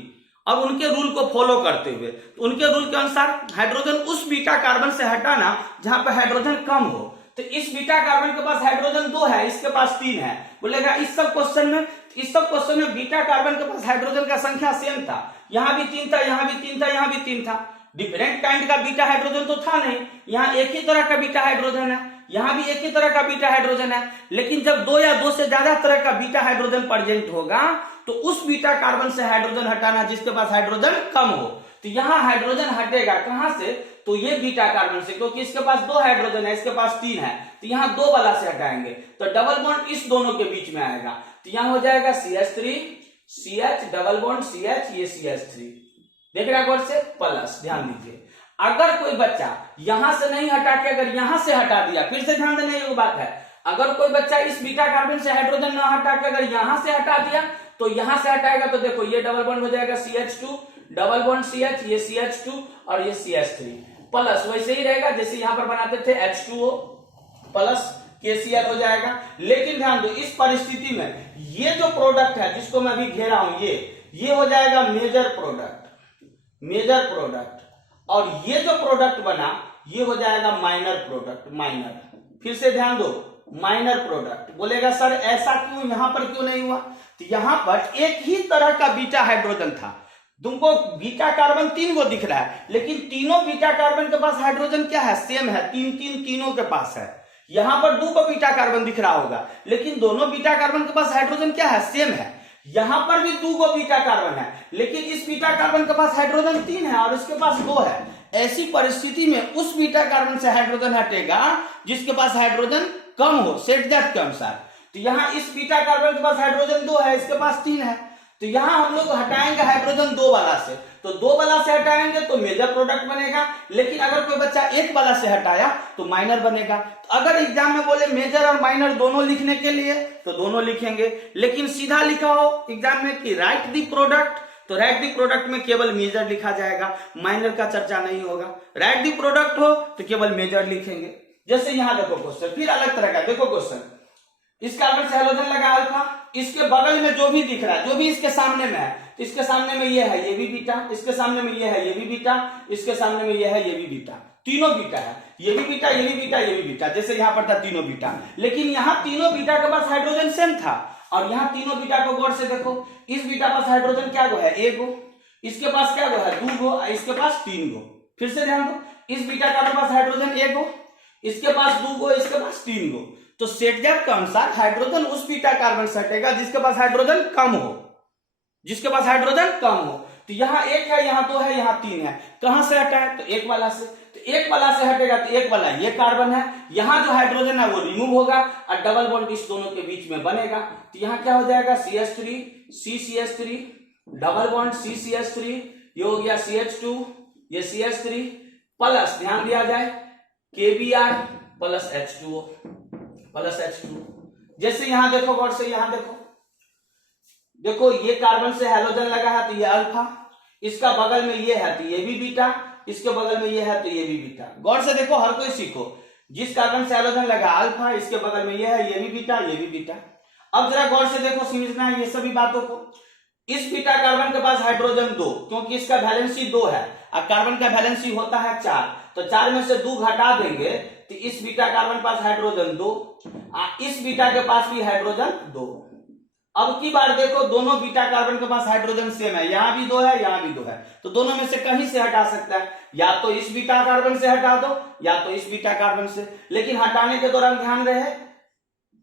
अब उनके रूल को फॉलो करते हुए, तो उनके रूल के अनुसार हाइड्रोजन उस बीटा कार्बन से हटाना जहां पर हाइड्रोजन कम हो। तो इस बीटा कार्बन के पास हाइड्रोजन 2 है, इसके पास 3 है। बोलेगा इस सब क्वेश्चन में बीटा कार्बन के पास हाइड्रोजन का संख्या सेम था, यहां भी 3 था, यहां भी 3 था, यहां भी 3 था। डिफरेंट काइंड का बीटा हाइड्रोजन तो था नहीं, यहाँ एक ही तरह का बीटा हाइड्रोजन है, यहां भी एक ही तरह का बीटा हाइड्रोजन है। लेकिन जब 2 या 2 से ज्यादा तरह का बीटा हाइड्रोजन प्रेजेंट होगा तो उस बीटा कार्बन से हाइड्रोजन हटाना जिसके पास हाइड्रोजन कम हो। तो यहाँ हाइड्रोजन हटेगा कहां से, तो ये बीटा कार्बन से, क्योंकि इसके पास 2 हाइड्रोजन है, इसके पास 3 है, तो यहाँ 2 वाला से हटाएंगे तो डबल बॉन्ड इस दोनों के बीच में आएगा। तो यहाँ हो जाएगा CH3 CH double bond CH, ये CH3 देख रहे हैं से प्लस। ध्यान दीजिए, अगर कोई बच्चा यहां से नहीं हटा के अगर यहां से हटा दिया, फिर से ध्यान देने योग्य बात है, अगर कोई बच्चा इस बीटा कार्बन से हाइड्रोजन ना हटा के अगर यहां से हटा दिया तो यहां से हटाएगा तो देखो ये डबल बॉन्ड हो जाएगा CH2 डबल बॉन्ड CH, ये CH2 और ये CH3 प्लस वैसे ही रहेगा जैसे यहां पर बनाते थे H2O प्लस KCl हो जाएगा। लेकिन ध्यान दो इस परिस्थिति में ये जो प्रोडक्ट है जिसको मैं अभी घेरा हूं ये हो जाएगा मेजर प्रोडक्ट, और ये जो प्रोडक्ट बना ये हो जाएगा माइनर प्रोडक्ट। माइनर, फिर से ध्यान दो, माइनर प्रोडक्ट। बोलेगा सर ऐसा क्यों, यहां पर क्यों नहीं हुआ, तो यहां पर एक ही तरह का बीटा हाइड्रोजन था। तुमको बीटा कार्बन 3 को दिख रहा है, लेकिन तीनों बीटा कार्बन के पास हाइड्रोजन क्या है, सेम है, तीनों के पास है। यहां पर 2 को बीटा कार्बन दिख रहा होगा, लेकिन दोनों बीटा कार्बन के पास हाइड्रोजन क्या है, सेम है। यहां पर भी 2 को बीटा कार्बन है, लेकिन इस बीटा कार्बन के पास हाइड्रोजन 3 है और इसके पास 2 है। ऐसी परिस्थिति में उस बीटा कार्बन से हाइड्रोजन हटेगा जिसके पास हाइड्रोजन कम हो, सेट दैट के अनुसार। तो यहाँ इस बीटा कार्बन के पास हाइड्रोजन 2 है, इसके पास 3 है, तो यहां हम लोग हटाएंगे हाइड्रोजन 2 वाला से, तो 2 वाला से हटाएंगे तो मेजर प्रोडक्ट बनेगा। लेकिन अगर कोई बच्चा 1 वाला से हटाया तो माइनर बनेगा। तो अगर एग्जाम में बोले मेजर और माइनर दोनों लिखने के लिए तो दोनों लिखेंगे, लेकिन सीधा लिखा हो एग्जाम में कि राइट दी प्रोडक्ट, तो राइट दी प्रोडक्ट में केवल मेजर लिखा जाएगा, माइनर का चर्चा नहीं होगा। राइट दी प्रोडक्ट हो तो केवल मेजर लिखेंगे। जैसे यहां देखो क्वेश्चन, फिर अलग तरह का देखो क्वेश्चन, इस कार्बन से हाइड्रोजन लगा अल्फा, इसके बगल में जो भी दिख रहा है, जो भी इसके सामने में है, तो इसके सामने में ये है, ये भी बीटा, इसके सामने में ये है, ये भी बीटा, इसके सामने में ये है, ये भी बीटा, तीनों बीटा है, ये भी बीटा, ये भी बीटा, ये भी बीटा, जैसे यहाँ पर था तीनों बीटा। लेकिन यहाँ तीनों बीटा के पास हाइड्रोजन सेम था, और यहाँ तीनों बीटा को गौर से देखो, इस बीटा पास हाइड्रोजन क्या गो है, 1 गो, इसके पास क्या गो है, 2 गो, इसके पास 3 गो। फिर से ध्यान दो, इस बीटा का पास हाइड्रोजन 1 गो, इसके पास 2 गो, इसके पास 3 गो। तो सेट गैप के अनुसार हाइड्रोजन उस बीटा कार्बन से हटेगा जिसके पास हाइड्रोजन कम हो, जिसके पास हाइड्रोजन कम हो। तो यहाँ 1 है, यहाँ 2 है, यहाँ 3 है, कहां से हटा है, तो 1 वाला से। तो 1 वाला से हटेगा तो 1 वाला ये कार्बन है, यहाँ जो हाइड्रोजन है वो रिमूव होगा और डबल बॉन्ड इस दोनों के बीच में बनेगा। तो यहाँ क्या हो जाएगा, CH3 CCH3 double bond CCH3, ये हो गया CH2, ये CH3 प्लस ध्यान दिया जाए KBr plus H2O plus H2। जैसे यहां देखो गौर से, यहां देखो ये कार्बन से हैलोजन लगा है तो ये अल्फा, इसका बगल में ये है तो ये भी बीटा, इसके बगल में ये है तो ये भी बीटा। गौर से देखो, हर कोई सीखो, जिस कार्बन से हैलोजन लगा अल्फा, इसके बगल में ये है, ये भी बीटा, ये भी बीटा। अब जरा गौर से देखो, समझना है ये सभी बातों को। इस बीटा कार्बन के पास हाइड्रोजन 2, क्योंकि इसका वैलेंसी 2 है और कार्बन का वैलेंसी होता है 4, तो 4 में से 2 घटा देंगे तो इस बीटा कार्बन पास हाइड्रोजन 2, इस बीटा के पास भी हाइड्रोजन 2। अब की बार देखो, दोनों बीटा कार्बन के पास हाइड्रोजन सेम है, यहां भी 2 है, यहां भी 2 है, तो दोनों में से कहीं से हटा सकता है, या तो इस बीटा कार्बन से हटा दो या तो इस बीटा कार्बन से। लेकिन हटाने के दौरान ध्यान रहे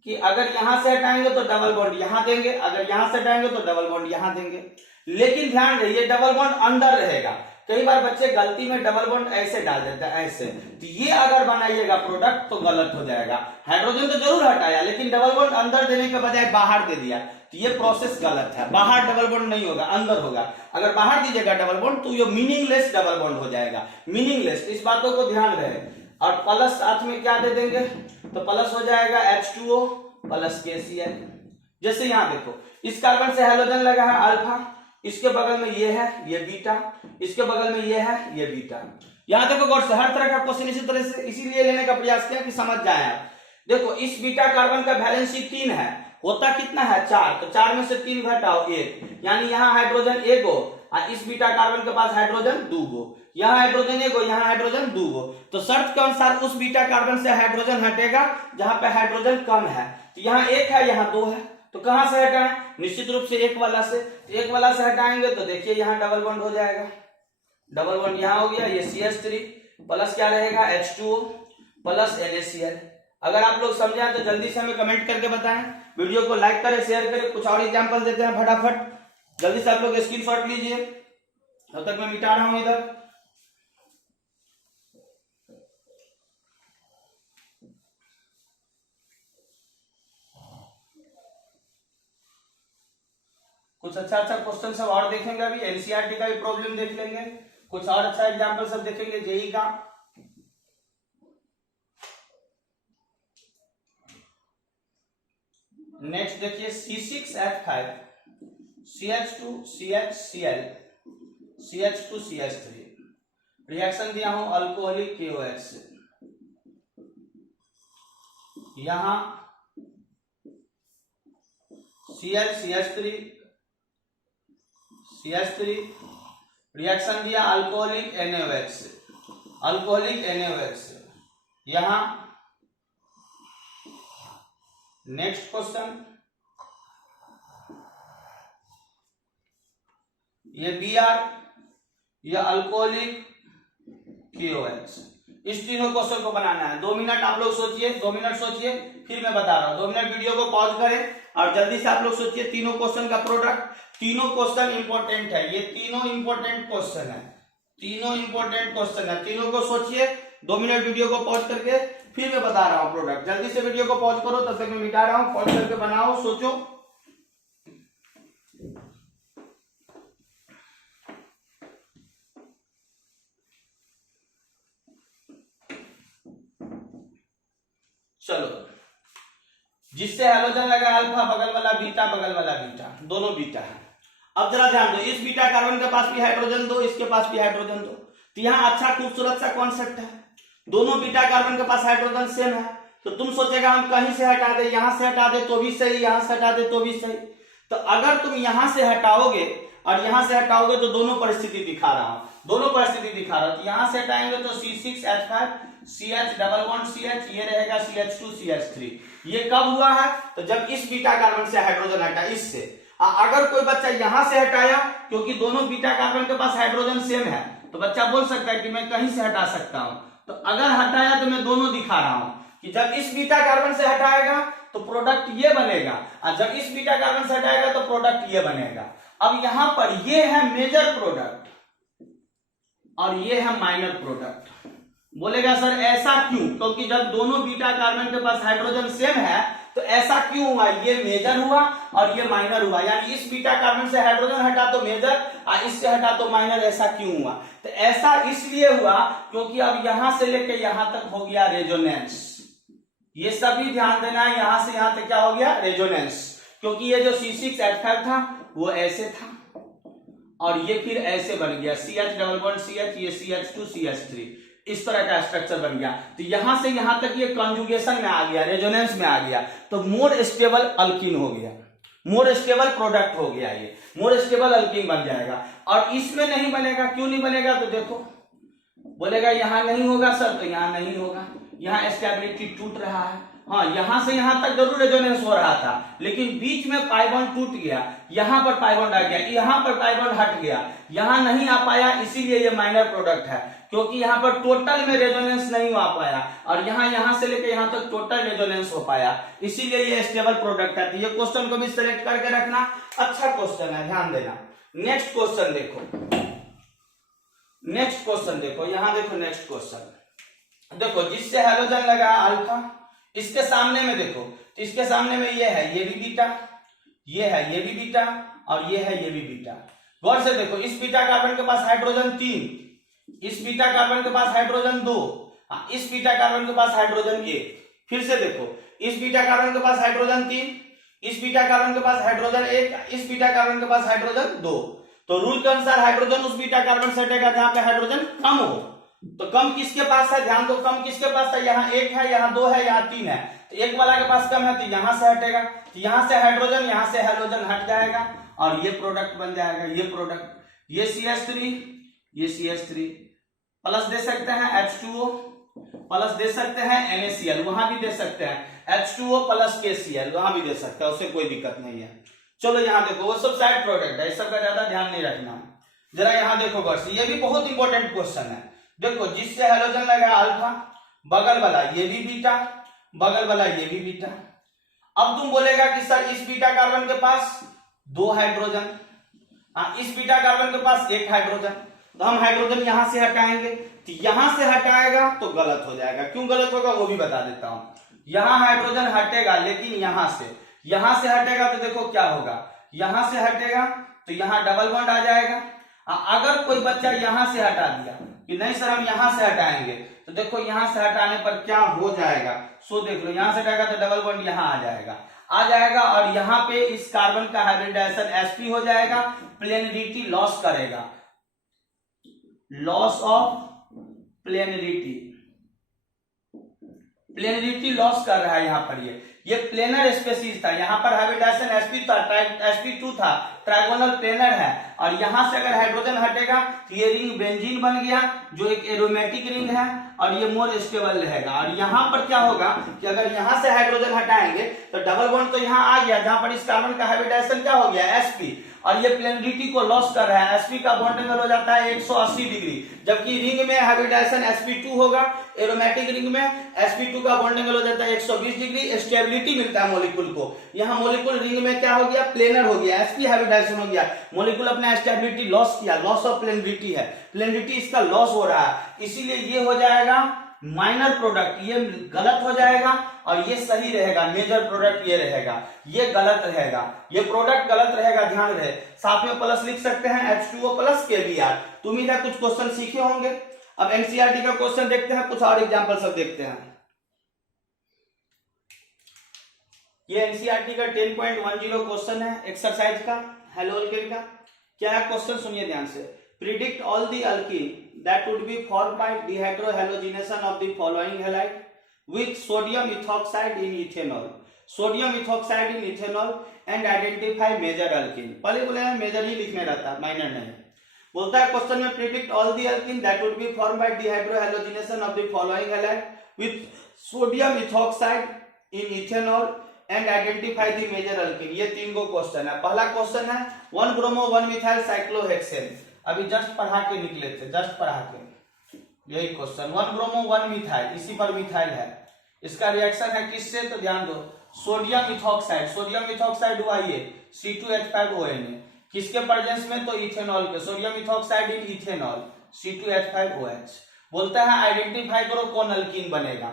कि अगर यहां से हटाएंगे तो डबल बॉन्ड यहां देंगे, अगर यहां से हटाएंगे तो डबल बॉन्ड यहां देंगे। लेकिन ध्यान रहे ये डबल बॉन्ड अंदर रहेगा। कई बार बच्चे गलती में डबल बॉन्ड ऐसे डाल देते हैं, ऐसे, तो ये अगर बनाइएगा प्रोडक्ट तो गलत हो जाएगा। हाइड्रोजन तो जरूर हटाया लेकिन डबल बॉन्ड अंदर देने के बजाय बाहर दे दिया, तो ये प्रोसेस गलत है। बाहर डबल बॉन्ड नहीं होगा, अंदर होगा। अगर बाहर दीजिएगा डबल बॉन्ड तो ये मीनिंगलेस डबल बॉन्ड हो जाएगा, मीनिंगलेस। इस बातों को ध्यान रहे। और प्लस साथ में क्या दे देंगे, तो प्लस हो जाएगा H2O प्लस KCl। जैसे यहां देखो, इस कार्बन से हैलोजन लगा है अल्फा, इसके बगल में ये है, ये बीटा, इसके बगल में ये है, ये बीटा। यहां देखो गौर से, हर तरह का क्वेश्चन इसी तरह से इसीलिए लेने का प्रयास किया कि समझ जाए आप। देखो इस बीटा कार्बन का वैलेंसी 3 है, होता कितना है 4, तो 4 में से 3 घटाओ 1, यानी यहाँ हाइड्रोजन 1 हो, और इस बीटा कार्बन के पास हाइड्रोजन 2 गो, यहाँ हाइड्रोजन 1 गो, यहाँ हाइड्रोजन 2 गो। तो शर्त के अनुसार उस बीटा कार्बन से हाइड्रोजन हटेगा जहां पे हाइड्रोजन कम है। तो यहाँ 1 है, यहाँ 2 है, तो कहां से हटाएं? निश्चित रूप से 1 वाला से। तो 1 वाला से हटाएंगे तो देखिए यहाँ डबल बॉन्ड हो जाएगा, डबल बॉन्ड यहाँ हो गया, ये CH3 प्लस क्या रहेगा H2O प्लस NaCl। अगर आप लोग समझे तो जल्दी से हमें कमेंट करके बताएं, वीडियो को लाइक करें, शेयर करें। कुछ और एग्जांपल देते हैं फटाफट, जल्दी से आप लोग स्क्रीनशॉट लीजिए, तब तक मैं मिटा रहा हूं इधर। कुछ अच्छा क्वेश्चन सब और देखेंगे, अभी एनसीईआरटी का भी प्रॉब्लम देख लेंगे, कुछ और अच्छा एग्जांपल सब देखेंगे जेई का। नेक्स्ट देखिए C6H5 CH2 CHCl CH2 CH3 reaction दिया हूं अल्कोहलिक KOH से, यहां Cl CH3 रिएक्शन दिया अल्कोहलिक NaOH से, अल्कोहलिक NaOH से। यहां नेक्स्ट क्वेश्चन, ये Br, ये अल्कोहलिक KOH। इस तीनों क्वेश्चन को बनाना है। 2 मिनट आप लोग सोचिए, 2 मिनट सोचिए, फिर मैं बता रहा हूं। 2 मिनट वीडियो को पॉज करें और जल्दी से आप लोग सोचिए तीनों क्वेश्चन का प्रोडक्ट। तीनों क्वेश्चन इंपॉर्टेंट है, ये तीनों इंपॉर्टेंट क्वेश्चन है, तीनों इंपॉर्टेंट क्वेश्चन है। तीनों को सोचिए, 2 मिनट वीडियो को पॉज करके फिर मैं बता रहा हूं प्रोडक्ट। जल्दी से वीडियो को पॉज करो, तब तक मैं मिटा रहा हूं, पॉज करके बनाओ, सोचो। चलो, जिससे हैलोजन लगा अल्फा, बगल वाला बीटा, बगल वाला बीटा, दोनों बीटा है। अब जरा ध्यान दो, इस बीटा कार्बन के पास भी हाइड्रोजन 2, इसके पास भी हाइड्रोजन 2। तो यहाँ अच्छा खूबसूरत सा कॉन्सेप्ट है, दोनों बीटा कार्बन के पास हाइड्रोजन सेम है। तो तुम सोचेगा हम कहीं से हटा दे, यहां से हटा दे तो भी सही, यहां से हटा दे तो भी सही। तो अगर तुम यहां से हटाओगे और यहां से हटाओगे तो दोनों परिस्थिति दिखा रहा हूं, दोनों परिस्थिति दिखा रहा हूं। तो यहां से हटाएंगे तो C6H5 CH double bond CH, ये रहेगा CH2 CH3। ये कब हुआ है? तो जब इस बीटा कार्बन से हाइड्रोजन हटा, इससे। अगर कोई बच्चा यहां से हटाया, क्योंकि दोनों बीटा कार्बन के पास हाइड्रोजन सेम है, तो बच्चा बोल सकता है कि मैं कहीं से हटा सकता हूं। तो अगर हटाया तो मैं दोनों दिखा रहा हूं कि जब इस बीटा कार्बन से हटाएगा तो प्रोडक्ट ये बनेगा, और जब इस बीटा कार्बन से हटाएगा तो प्रोडक्ट ये बनेगा। अब यहां पर ये है मेजर प्रोडक्ट और ये है माइनर प्रोडक्ट। बोलेगा सर ऐसा क्यों? क्योंकि जब दोनों बीटा कार्बन के पास हाइड्रोजन सेम है तो ऐसा क्यों हुआ? ये मेजर हुआ और ये माइनर हुआ, यानी इस बीटा कार्बन से हाइड्रोजन हटा तो मेजर और इससे हटा तो माइनर। ऐसा क्यों हुआ? तो ऐसा इसलिए हुआ क्योंकि अब यहां से लेके यहां तक हो गया रेजोनेंस। ये सभी ध्यान देना है, यहां से यहां तक क्या हो गया? रेजोनेंस। क्योंकि ये जो C6H5 था वो ऐसे था और ये फिर ऐसे बन गया CH डबल बॉन्ड CH, ये CH2 CH3, इस तरह का स्ट्रक्चर बन गया। तो यहां से यहां तक ये कंजुगेशन में आ गया, रेजोनेंस में आ गया, तो मोर स्टेबल अल्कीन हो गया, मोर स्टेबल प्रोडक्ट हो गया, ये मोर स्टेबल अल्कीन बन जाएगा। और इसमें नहीं बनेगा, क्यों नहीं बनेगा? तो देखो, बोलेगा यहां नहीं होगा सर, तो यहां नहीं होगा, यहां स्टेबिलिटी टूट रहा है। हाँ, यहां से यहां तक जरूर रेजोनेंस हो रहा था, लेकिन बीच में पाई बॉन्ड टूट गया, यहां पर पाई बॉन्ड आ गया, यहां पर पाई बॉन्ड हट गया, यहां नहीं आ पाया, इसीलिए ये माइनर प्रोडक्ट है। क्योंकि यहां पर टोटल में रेजोनेंस नहीं आ पाया और यहां से लेकर यहां तक टोटल रेजोनेंस हो पाया, इसीलिए ये स्टेबल प्रोडक्ट है। तो ये क्वेश्चन को भी सिलेक्ट करके रखना, अच्छा क्वेश्चन है, ध्यान देना। नेक्स्ट क्वेश्चन देखो, नेक्स्ट क्वेश्चन देखो, यहां देखो नेक्स्ट क्वेश्चन देखो, जिससे हैलोजन लगा अल्फा, इसके सामने में देखो, तो इसके सामने में ये है, ये भी बीटा, ये है, ये भी बीटा और ये है, ये भी बीटा। गौर से देखो, इस बीटा कार्बन के पास हाइड्रोजन 3, इस बीटा कार्बन के पास हाइड्रोजन 2, इस बीटा कार्बन के पास हाइड्रोजन 1। फिर से देखो, इस बीटा कार्बन के पास हाइड्रोजन 3, इस बीटा कार्बन के पास हाइड्रोजन 1, इस बीटा कार्बन के पास हाइड्रोजन 2। तो रूल के अनुसार हाइड्रोजन उस बीटा कार्बन से हटेगा जहां पे हाइड्रोजन कम हो। तो कम किसके पास है? ध्यान दो, कम किसके पास है? यहाँ 1 है, यहाँ 2 है, यहाँ 3 है। तो 1 वाला के पास कम है तो यहां से हटेगा, तो यहां से हाइड्रोजन, यहां से हैलोजन हट जाएगा और ये प्रोडक्ट बन जाएगा, ये प्रोडक्ट। ये CH3, ये CH3 प्लस दे सकते हैं H2O, प्लस दे सकते हैं NaCl, वहां भी दे सकते हैं H2O प्लस KCl, वहां भी दे सकते हैं, उससे कोई दिक्कत नहीं है। चलो यहाँ देखो, वो सब साइड प्रोडक्ट है, इस सब का ज्यादा ध्यान नहीं रखना। जरा यहाँ देखो गौर से, ये भी बहुत इंपॉर्टेंट क्वेश्चन है। देखो जिससे हेलोजन लगा अल्फा, बगल वाला ये भी बीटा, बगल वाला ये भी बीटा। अब तुम बोलेगा कि सर इस बीटा कार्बन के पास 2 हाइड्रोजन, इस बीटा कार्बन के पास 1 हाइड्रोजन, तो हम हाइड्रोजन यहां से हटाएंगे, तो यहां से हटाएगा तो गलत हो जाएगा। क्यों गलत होगा वो भी बता देता हूं। यहां हाइड्रोजन हटेगा, लेकिन यहां से हटेगा तो देखो क्या होगा, यहां से हटेगा तो यहां डबल बॉन्ड आ जाएगा। अगर कोई बच्चा यहां से हटा दिया कि नहीं सर हम यहां से हटाएंगे, तो देखो यहां से हटाने पर क्या हो जाएगा, सो देख लो, यहां से हटाएगा तो डबल बॉन्ड यहां आ जाएगा और यहाँ पे इस कार्बन का हाइब्रिडाइजेशन sp हो जाएगा, प्लेनरिटी लॉस करेगा, लॉस ऑफ प्लेनरिटी लॉस कर रहा है यहाँ पर। ये प्लेनर स्पेसीज था, यहाँ पर हाइब्रिडाइजेशन sp था, sp2 था, ट्राइगोनल प्लेनर है, और यहां से अगर हाइड्रोजन हटेगा तो ये रिंग बेंजीन बन गया, जो एक एरोमेटिक रिंग है, और ये मोर स्टेबल रहेगा। और यहाँ पर क्या होगा कि अगर यहाँ से हाइड्रोजन हटाएंगे तो डबल बॉन्ड तो यहाँ आ गया, जहां पर इस कार्बन का हाइब्रिडाइजेशन क्या हो गया sp, और ये प्लेनरिटी को लॉस कर रहा है, sp का बॉन्ड एंगल हो जाता है 180 डिग्री, जबकि रिंग में हाइब्रिडाइजेशन sp2 होगा, एरोमेटिक रिंग में sp2 का बॉन्ड एंगल हो जाता है 120 डिग्री, स्टेबिलिटी मिलता है मॉलिक्यूल को। यहाँ मॉलिक्यूल रिंग में क्या हो गया, प्लेनर हो गया, sp हाइब्रिडाइजेशन हो गया, मॉलिक्यूल अपना स्टेबिलिटी लॉस किया, लॉस ऑफ प्लेनरिटी है, प्लेनरिटी इसका लॉस हो रहा है, इसीलिए ये हो जाएगा माइनर प्रोडक्ट, ये गलत हो जाएगा और ये सही रहेगा, मेजर प्रोडक्ट ये रहेगा, ये गलत रहेगा, ये प्रोडक्ट गलत रहेगा, ध्यान रहे। साथ में प्लस लिख सकते हैं H2O प्लस KBr। तो उम्मीद है कुछ क्वेश्चन सीखे होंगे। अब एनसीईआरटी का क्वेश्चन देखते हैं, कुछ और एग्जांपल सब देखते हैं। ये एनसीईआरटी का 10.10 क्वेश्चन है एक्सरसाइज का, हेलो अल्केन का। क्या है क्वेश्चन, सुनिए ध्यान से। Predict all the alkyne that would be formed by dehydrohalogenation of the following halide with sodium ethoxide in ethanol, sodium ethoxide in ethanol and identify major alkene। पहले बोले major ही लिखने रहता, माइनर नहीं। बोलता है क्वेश्चन में predict all the alkyne that would be formed by dehydrohalogenation of the following halide with sodium ethoxide in ethanol and identify the major alkene। ये 3 गो question है। पहला क्वेश्चन है 1 ब्रोमो 1 मिथाइल साइक्लोहेक्सेन, अभी just पढ़ा के निकले थे, जस्ट पढ़ा के, यही क्वेश्चन 1 ब्रोमो 1 मिथाइल, इसी पर मिथाइल है, इसका रिएक्शन है किससे, तो ध्यान दो, सोडियम इथॉक्साइड, सोडियम इथॉक्साइड हुआ ये C2H5ONA, किसके प्रेजेंस में, तो इथेनॉल के, सोडियम इथॉक्साइड इन इथेनॉल C2H5OH। बोलता है आइडेंटिफाई करो कौन अल्कीन बनेगा।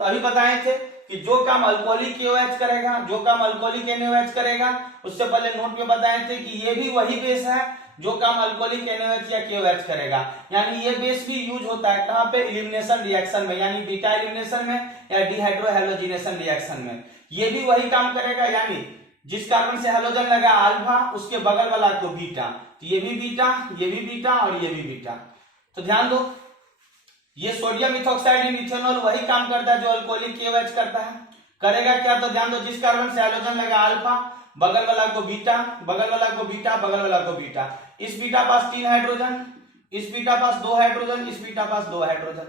तो अभी बताए थे कि जो काम अल्कोहलिक KOH करेगा, जो काम अल्कोहलिक NaOH करेगा, उससे पहले नोट में बताए थे कि ये भी वही बेस है जो काम अल्कोहलिक NaOH या KOH करेगा। यानी ये बेस भी यूज होता है कहां पे, एलिमिनेशन रिएक्शन में, यानी बीटा एलिमिनेशन में या डिहाइड्रोहैलोजिनेशन रिएक्शन में, ये भी वही काम करेगा। यानी जिस कार्बन से हैलोजन लगा अल्फा, उसके बगल वाला को बीटा, तो ये भी बीटा, ये भी बीटा और ये भी बीटा। तो ध्यान दो, ये सोडियम इथॉक्साइड इन इथेनॉल वही काम करता है जो अल्कोहलिक KOH करता है। करेगा क्या, तो ध्यान दो, जिस कार्बन से हैलोजन लगा अल्फा, बगल वाला को बीटा, बगल वाला को बीटा, बगल वाला को बीटा, इस बीटा पास 3 हाइड्रोजन, इस बीटा पास 2 हाइड्रोजन, इस बीटा पास 2 हाइड्रोजन।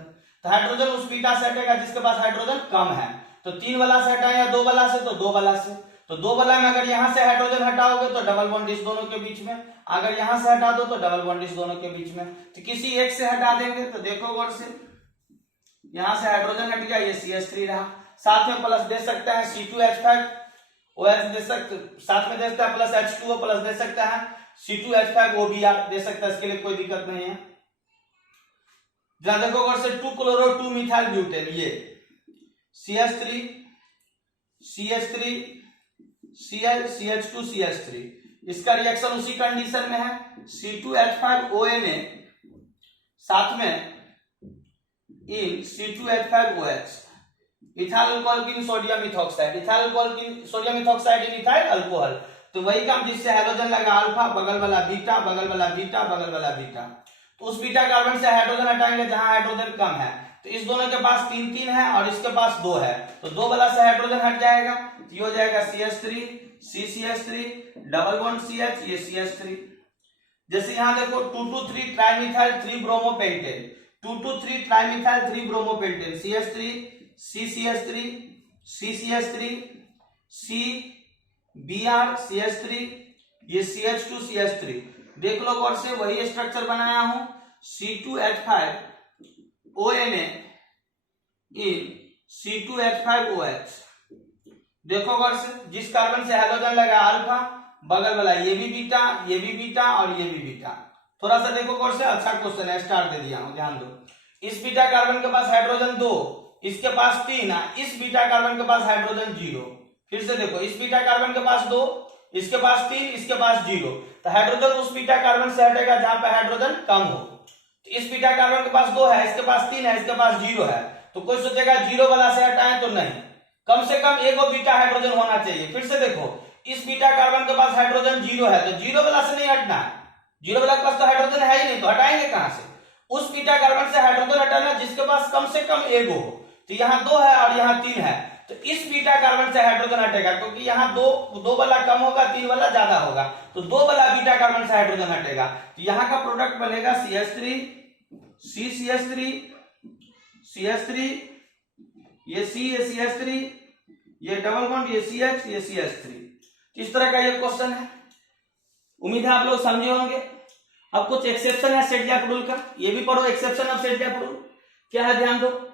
तो हाइड्रोजन उस बीटा से हटेगा जिसके पास हाइड्रोजन कम है, तो 3 वाला से हटाए या 2 वाला से, तो 2 वाला से। तो 2 वाला में अगर यहां से हाइड्रोजन हटाओगे तो डबल बॉन्ड इस दोनों के बीच में, अगर यहां से हटा दो तो डबल बॉन्ड इस दोनों के बीच में। तो किसी एक से हटा देंगे, तो देखो गौर से, यहां से हाइड्रोजन हट गया, ये CH3 रहा, साथ में प्लस दे सकते हैं C2H5OH दे सकते, साथ में दे सकता है प्लस H2O प्लस दे सकता है C2H5OBr दे सकता है, इसके लिए कोई दिक्कत नहीं है। जहां देखो गौर से 2 क्लोरो 2 मिथाइल ब्यूटेन, ये CH3 CH3 Cl CH2 CH3, इसका रिएक्शन उसी कंडीशन में है, C2H5ONA साथ में इन C2H5OH, इथाइल अल्कोहल इन सोडियम इथॉक्साइड, इथाइल अल्कोहल इन सोडियम इथॉक्साइड इन इथाइल अल्कोहल। तो वही काम जिससे हैलोजन लगा अल्फा, बगल वाला बीटा, बगल वाला बीटा, बगल वाला बीटा। तो उस बीटा कार्बन से हाइड्रोजन हटाएंगे जहां हाइड्रोजन कम है, तो इस दोनों के पास 3 है और इसके पास 2 है, तो 2 वाला से हाइड्रोजन हट जाएगा, तो ये हो जाएगा CH3 CCH3 double bond CH, ये CH3। जैसे यहाँ देखो 2,2,3 trimethyl 3 bromopentane, 2,2,3 trimethyl 3 bromopentane, CH3 CCH3 CCH3 CBr CH3, ये CH2 CH3, देख लो गौर से, वही स्ट्रक्चर बनाया हूं, C2H5ONA इन C2H5OH। देखो गौर से, जिस कार्बन से हाइड्रोजन लगा अल्फा, बगल वाला ये भी बीटा, ये भी बीटा और ये भी बीटा। थोड़ा सा देखो गौर से, अच्छा क्वेश्चन है, स्टार दे दिया हूं, ध्यान दो। इस बीटा कार्बन के पास हाइड्रोजन 2, इसके पास 3 है, इस बीटा कार्बन के पास हाइड्रोजन 0। फिर से देखो, इस बीटा कार्बन के पास 2, इसके पास 3, इसके पास 0, तो हाइड्रोजन उस बीटा कार्बन से हटेगा जहां पे हाइड्रोजन कम हो। तो इस बीटा कार्बन के पास 2 है, इसके पास 3 है, इसके पास 0 है, तो कोई सोचेगा 0 वाला से हटाएं, तो नहीं, कम से कम एक बीटा हाइड्रोजन होना चाहिए। फिर से देखो, इस बीटा कार्बन के पास हाइड्रोजन 0 है, तो 0 वाला से नहीं हटना है, 0 वाला के पास तो हाइड्रोजन है ही नहीं, तो हटाएंगे कहां से? उस बीटा कार्बन से हाइड्रोजन हटाना जिसके पास कम से कम एक हो। तो यहाँ 2 है और यहाँ 3 है, तो इस बीटा कार्बन से हाइड्रोजन हटेगा, क्योंकि यहाँ दो वाला कम होगा, 3 वाला ज्यादा होगा, तो 2 वाला बीटा कार्बन से हाइड्रोजन हटेगा। तो यहाँ का प्रोडक्ट बनेगा CH3 CCH3 CH3, ये C, ये CH3, ये डबल बॉन्ड, ये CH, ये CH3। इस तरह का ये क्वेश्चन है, उम्मीद है आप लोग समझे होंगे। अब कुछ एक्सेप्शन है सेट-जैक रूल का, ये भी पढ़ो, एक्सेप्शन ऑफ सेट-जैक रूल क्या है, ध्यान दो।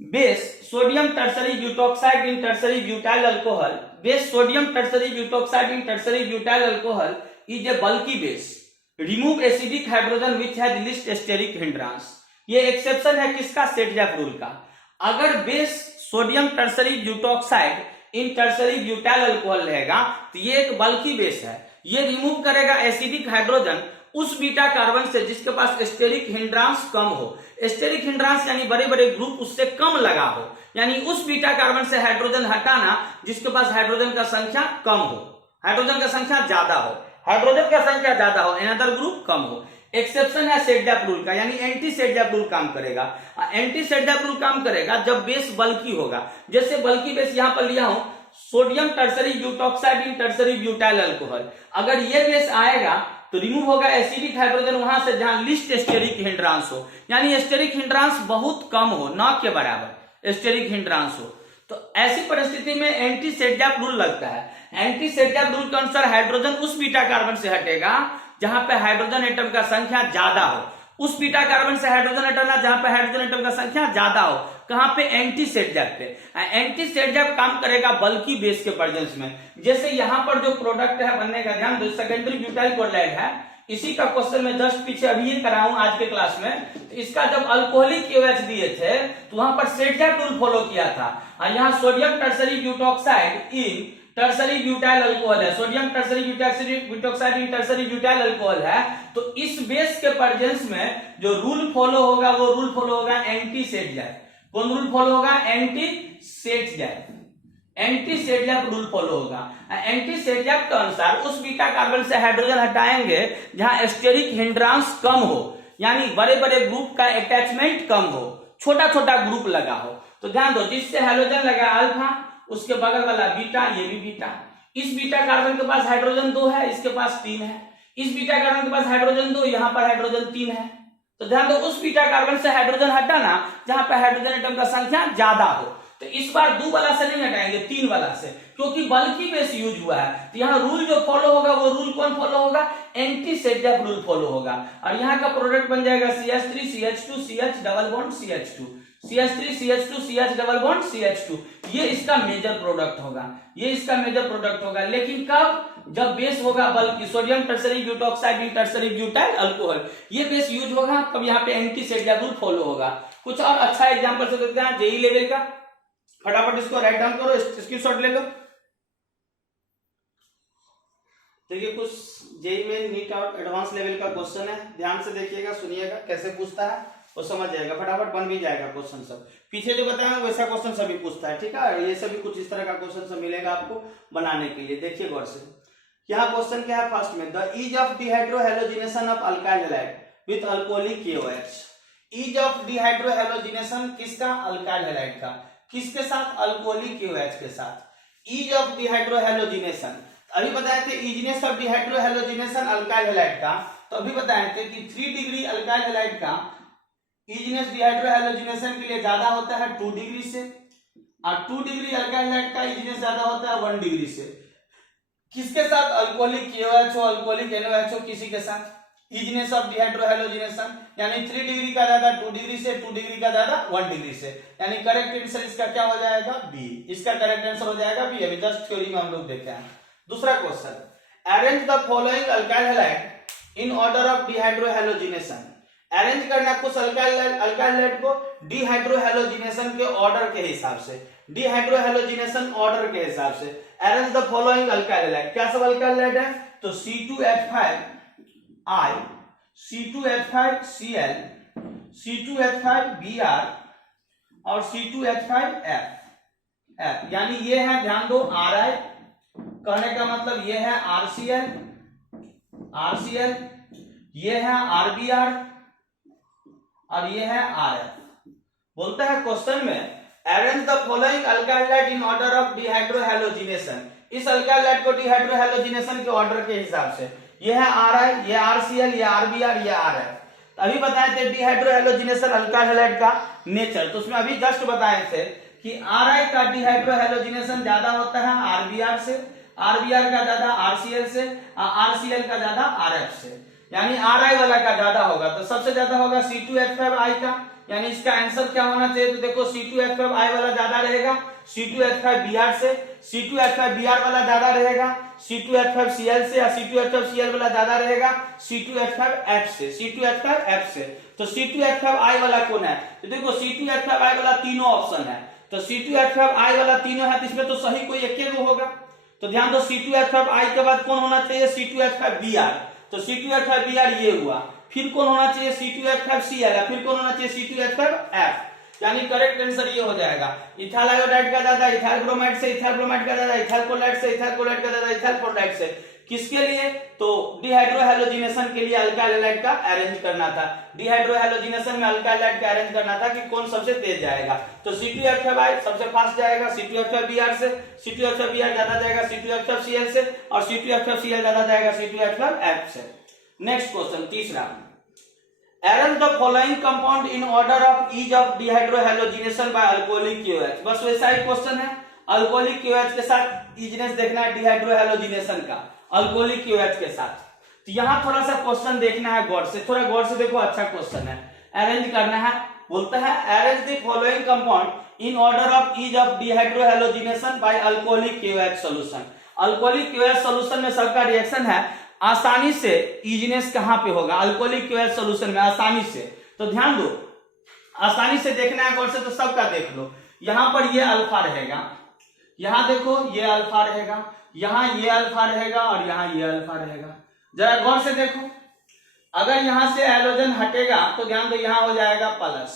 Base sodium tertiary butoxide in tertiary butyl alcohol, base sodium tertiary butoxide in tertiary butyl alcohol is a bulky base, remove acidic hydrogen which has least steric hindrance. ये exception है किसका, Saytzeff rule का। अगर base sodium tertiary butoxide in tertiary butyl alcohol रहेगा तो ये एक बल्की base है, ये रिमूव करेगा एसिडिक हाइड्रोजन उस बीटा कार्बन से जिसके पास स्टेरिक हिंड्रांस कम हो। स्टेरिक हिंड्रांस यानी बड़े बड़े ग्रुप उससे कम लगा हो, यानी उस बीटा कार्बन से हाइड्रोजन हटाना जिसके पास हाइड्रोजन का संख्या कम हो, हाइड्रोजन का संख्या ज्यादा हो, हाइड्रोजन का संख्या ज्यादा हो, अनदर ग्रुप कम हो। एक्सेप्शन है सेट-जैक रूल का, यानी एंटी सेट-जैक रूल काम करेगा। एंटी सेट-जैक रूल काम करेगा जब बेस बल्की होगा। जैसे बल्की बेस यहां पर लिया हूं, sodium tertiary butoxide in tertiary butyl alcohol, अगर ये बेस आएगा तो रिमूव होगा एसिडिक हाइड्रोजन वहां से जहां लिस्ट स्टेरिक हिंड्रांस हो, यानी स्टेरिक हिंड्रांस बहुत कम हो, न के बराबर स्टेरिक हिंड्रांस हो। तो ऐसी परिस्थिति में एंटी सेट-जैक रूल लगता है। एंटी सेट-जैक रूल के अनुसार हाइड्रोजन उस बीटा कार्बन से हटेगा जहां पे हाइड्रोजन एटम का संख्या ज्यादा हो, उस बीटा कार्बन से हाइड्रोजन हटाना जहां पे हाइड्रोजन एटम का संख्या ज्यादा हो, कहां पे, एंटी सेट-जैक पे। एंटी सेट-जैक काम करेगा बल्की बेस के प्रेजेंस में। जैसे यहां पर जो प्रोडक्ट है बनने का, ध्यान दो, सेकेंडरी ब्यूटाइल क्लोराइड है, इसी का क्वेश्चन मैं जस्ट पीछे अभी ही कराऊं आज के क्लास में। तो इसका जब अल्कोहलिक KOH दिए थे तो वहां पर सेट-जैक रूल फॉलो किया था, और यहाँ sodium tertiary butoxide in tertiary butyl alcohol है, sodium tertiary butoxide in tertiary butyl alcohol है, तो इस बेस के प्रेजेंस में जो रूल फॉलो होगा वो रूल फॉलो होगा एंटी सेट-जैक। कौन रूल फॉलो होगा, anti set-Jack, anti set-Jack rule follow होगा। एंटी सेट-जैक के अनुसार उस बीटा कार्बन से हाइड्रोजन हटाएंगे जहां स्टेरिक हिंड्रांस कम हो, यानी बड़े बड़े ग्रुप का अटैचमेंट कम हो, छोटा छोटा ग्रुप लगा हो। तो ध्यान दो, जिससे हाइड्रोजन लगा अल्फा, उसके बगल वाला बीटा, ये भी बीटा, इस बीटा कार्बन के पास हाइड्रोजन 2 है, इसके पास 3 है, इस बीटा कार्बन के पास हाइड्रोजन 2, यहां पर हाइड्रोजन 3 है। तो ध्यान दो, उस बीटा कार्बन से हाइड्रोजन हटाना जहां पर हाइड्रोजन एटम का संख्या ज्यादा हो। तो इस बार 2 वाला से नहीं हटाएंगे, 3 वाला से, क्योंकि बल्कि बेस यूज हुआ है। तो यहाँ रूल जो फॉलो होगा वो रूल कौन फॉलो होगा, एंटी सेट-जैक रूल फॉलो होगा। और यहाँ का प्रोडक्ट बन जाएगा CH3 CH2 CH double bond CH2, CH3 CH2 CH double bond CH2। ये इसका मेजर प्रोडक्ट होगा, ये इसका मेजर प्रोडक्ट होगा। लेकिन कब, जब बेस होगा बल्कि sodium tertiary butoxide in tertiary butyl alcohol, ये बेस यूज होगा, तब यहाँ पे एंटी सेट-जैक रूल फॉलो होगा। कुछ और अच्छा एग्जांपल से देखते हैं जेई लेवल का, फटाफट इसको राइट डाउन करो, स्क्रीनशॉट ले लो। देखिए कुछ जेई में नीट और एडवांस लेवल का क्वेश्चन है, ध्यान से देखिएगा, सुनिएगा कैसे पूछता है, वो समझ जाएगा, फटाफट बन भी जाएगा क्वेश्चन सब। पीछे जो बताया वैसा क्वेश्चन सभी पूछता है, ठीक है, ये सभी कुछ इस तरह का क्वेश्चन सब मिलेगा आपको बनाने के लिए। देखिए गौर से, यहाँ क्वेश्चन क्या है, फर्स्ट में, the ease of dehydrohalogenation of alkyl halide with alcoholic KOH। Ease of dehydrohalogenation किसका, अल्काइल हैलाइड का, किसके साथ, अल्कोहलिक KOH के साथ। ईज ऑफ डिहाइड्रोहेलोजिनेशन, अभी बताए थे इजीनेस ऑफ डिहाइड्रोहैलोजिनेशन अल्काइल हैलाइड का, तो अभी बताए थे कि 3 डिग्री अल्काइल हैलाइड का इजीनेस डिहाइड्रोहैलोजिनेशन के लिए ज्यादा होता है 2 डिग्री से, और 2 डिग्री अल्काइल हैलाइड का इजीनेस ज्यादा होता है 1 डिग्री से। किसके साथ? अल्कोहलिक KOH, अल्कोहलिक NOH, किसी के साथ इजीनेस ऑफ डिहाइड्रोहैलोजिनेशन, यानी 3 डिग्री का ज्यादा 2 डिग्री से, 2 डिग्री का ज्यादा 1 डिग्री से, यानी करेक्ट आंसर इसका क्या हो जाएगा? बी। इसका करेक्ट आंसर हो जाएगा बी। अभी जस्ट थ्योरी में हम लोग देखे हैं। दूसरा question, arrange the following alkyl halide in order of dehydrohalogenation. Arrange करना कुछ अल्काइल हैलाइड को डिहाइड्रोहैलोजिनेशन के ऑर्डर के हिसाब से, डिहाइड्रोहैलोजिनेशन ऑर्डर के हिसाब से। Arrange the following alkyl halide, क्या सब अल्काइल हैलाइड है? तो C2H5I, C2H5Cl, C2H5Br और C2H5F, यानी ये है, ध्यान दो, Ri, कहने का मतलब ये है RCl, ये है RBr और ये है RF। बोलता है क्वेश्चन में arrange the following alkyl halide in order of dehydrohalogenation. इस अल्काइल हैलाइड को डिहाइड्रोहैलोजिनेशन के ऑर्डर के हिसाब से, ये है Ri, ये RCl, ये RBr, ये RF। अभी बताए थे डिहाइड्रोहैलोजिनेशन अल्काइल हैलाइड का नेचर, तो उसमें अभी जस्ट बताए थे कि Ri का डिहाइड्रोहैलोजिनेशन ज्यादा होता है RBr से, RBr का ज्यादा RCl से, RCl का ज्यादा RF से, यानी Ri वाला का ज्यादा होगा। तो सबसे ज्यादा होगा C2H5I का, यानी इसका आंसर क्या होना चाहिए? तो देखो C2H5I वाला ज्यादा रहेगा C2H5Br से, C2H5Br वाला ज्यादा रहेगा C2H5Cl से, या C2H5Cl वाला ज्यादा रहेगा C2H5F से, C2H5F से। तो C2H5I वाला कौन है? तो देखो C2H5I वाला तीनों ऑप्शन है, तो C2H5I वाला तीनों है, तो इसमें तो सही कोई एक ही होगा। तो ध्यान दो, C2H5I के बाद कौन होना चाहिए? C2H5Br, तो C2H5Br ये हुआ, फिर कौन होना चाहिए? C2H5Cl, फिर कौन होना चाहिए? C2H5F, यानी करेक्ट आंसर ये हो जाएगा। इथाइल आयोडाइड का ज्यादा इथाइल ब्रोमाइड से, इथाइल ब्रोमाइड का ज्यादा इथाइल क्लोराइड से, इथाइल क्लोराइड का ज्यादा इथाइल क्लोराइड से। किसके लिए? तो डिहाइड्रोहैलोजिनेशन के लिए अल्काइल हैलाइड का अरेंज करना था, डिहाइड्रोहैलोजिनेशन में अल्काइल हैलाइड का अरेंज करना था कि कौन सबसे तेज जाएगा। तो C2H5I सबसे फास्ट जाएगा C2H5Br से, C2H5Br ज्यादा जाएगा C2H5Cl से, और C2H5Cl ज्यादा जाएगा C2H5F से। नेक्स्ट क्वेश्चन, तीसरा, arrange the following compound in order of ease of dehydrohalogenation by alcoholic KOH। बस वैसा ही क्वेश्चन है, अल्कोहलिक KOH के साथ ईजनेस देखना है डिहाइड्रोहैलोजिनेशन का, अल्कोहलिक KOH के साथ। तो यहाँ थोड़ा सा क्वेश्चन देखना है गौर से, थोड़ा गौर से देखो, अच्छा क्वेश्चन है। अरेंज करना है, बोलता है arrange the following compound in order of ease of dehydrohalogenation by alcoholic KOH solution. Alcoholic KOH solution में सबका रिएक्शन है, आसानी से इजीनेस कहां पे होगा? अल्कोहलिक KOH सॉल्यूशन में आसानी से। तो ध्यान दो, आसानी से देखना है गौर से, तो सबका देख लो। यहां पर ये अल्फा रहेगा, यहां देखो ये अल्फा रहेगा, यहां ये अल्फा रहेगा, और यहां ये अल्फा रहेगा। जरा गौर से देखो, अगर यहां से हैलोजन हटेगा तो ध्यान दो यहां हो जाएगा प्लस,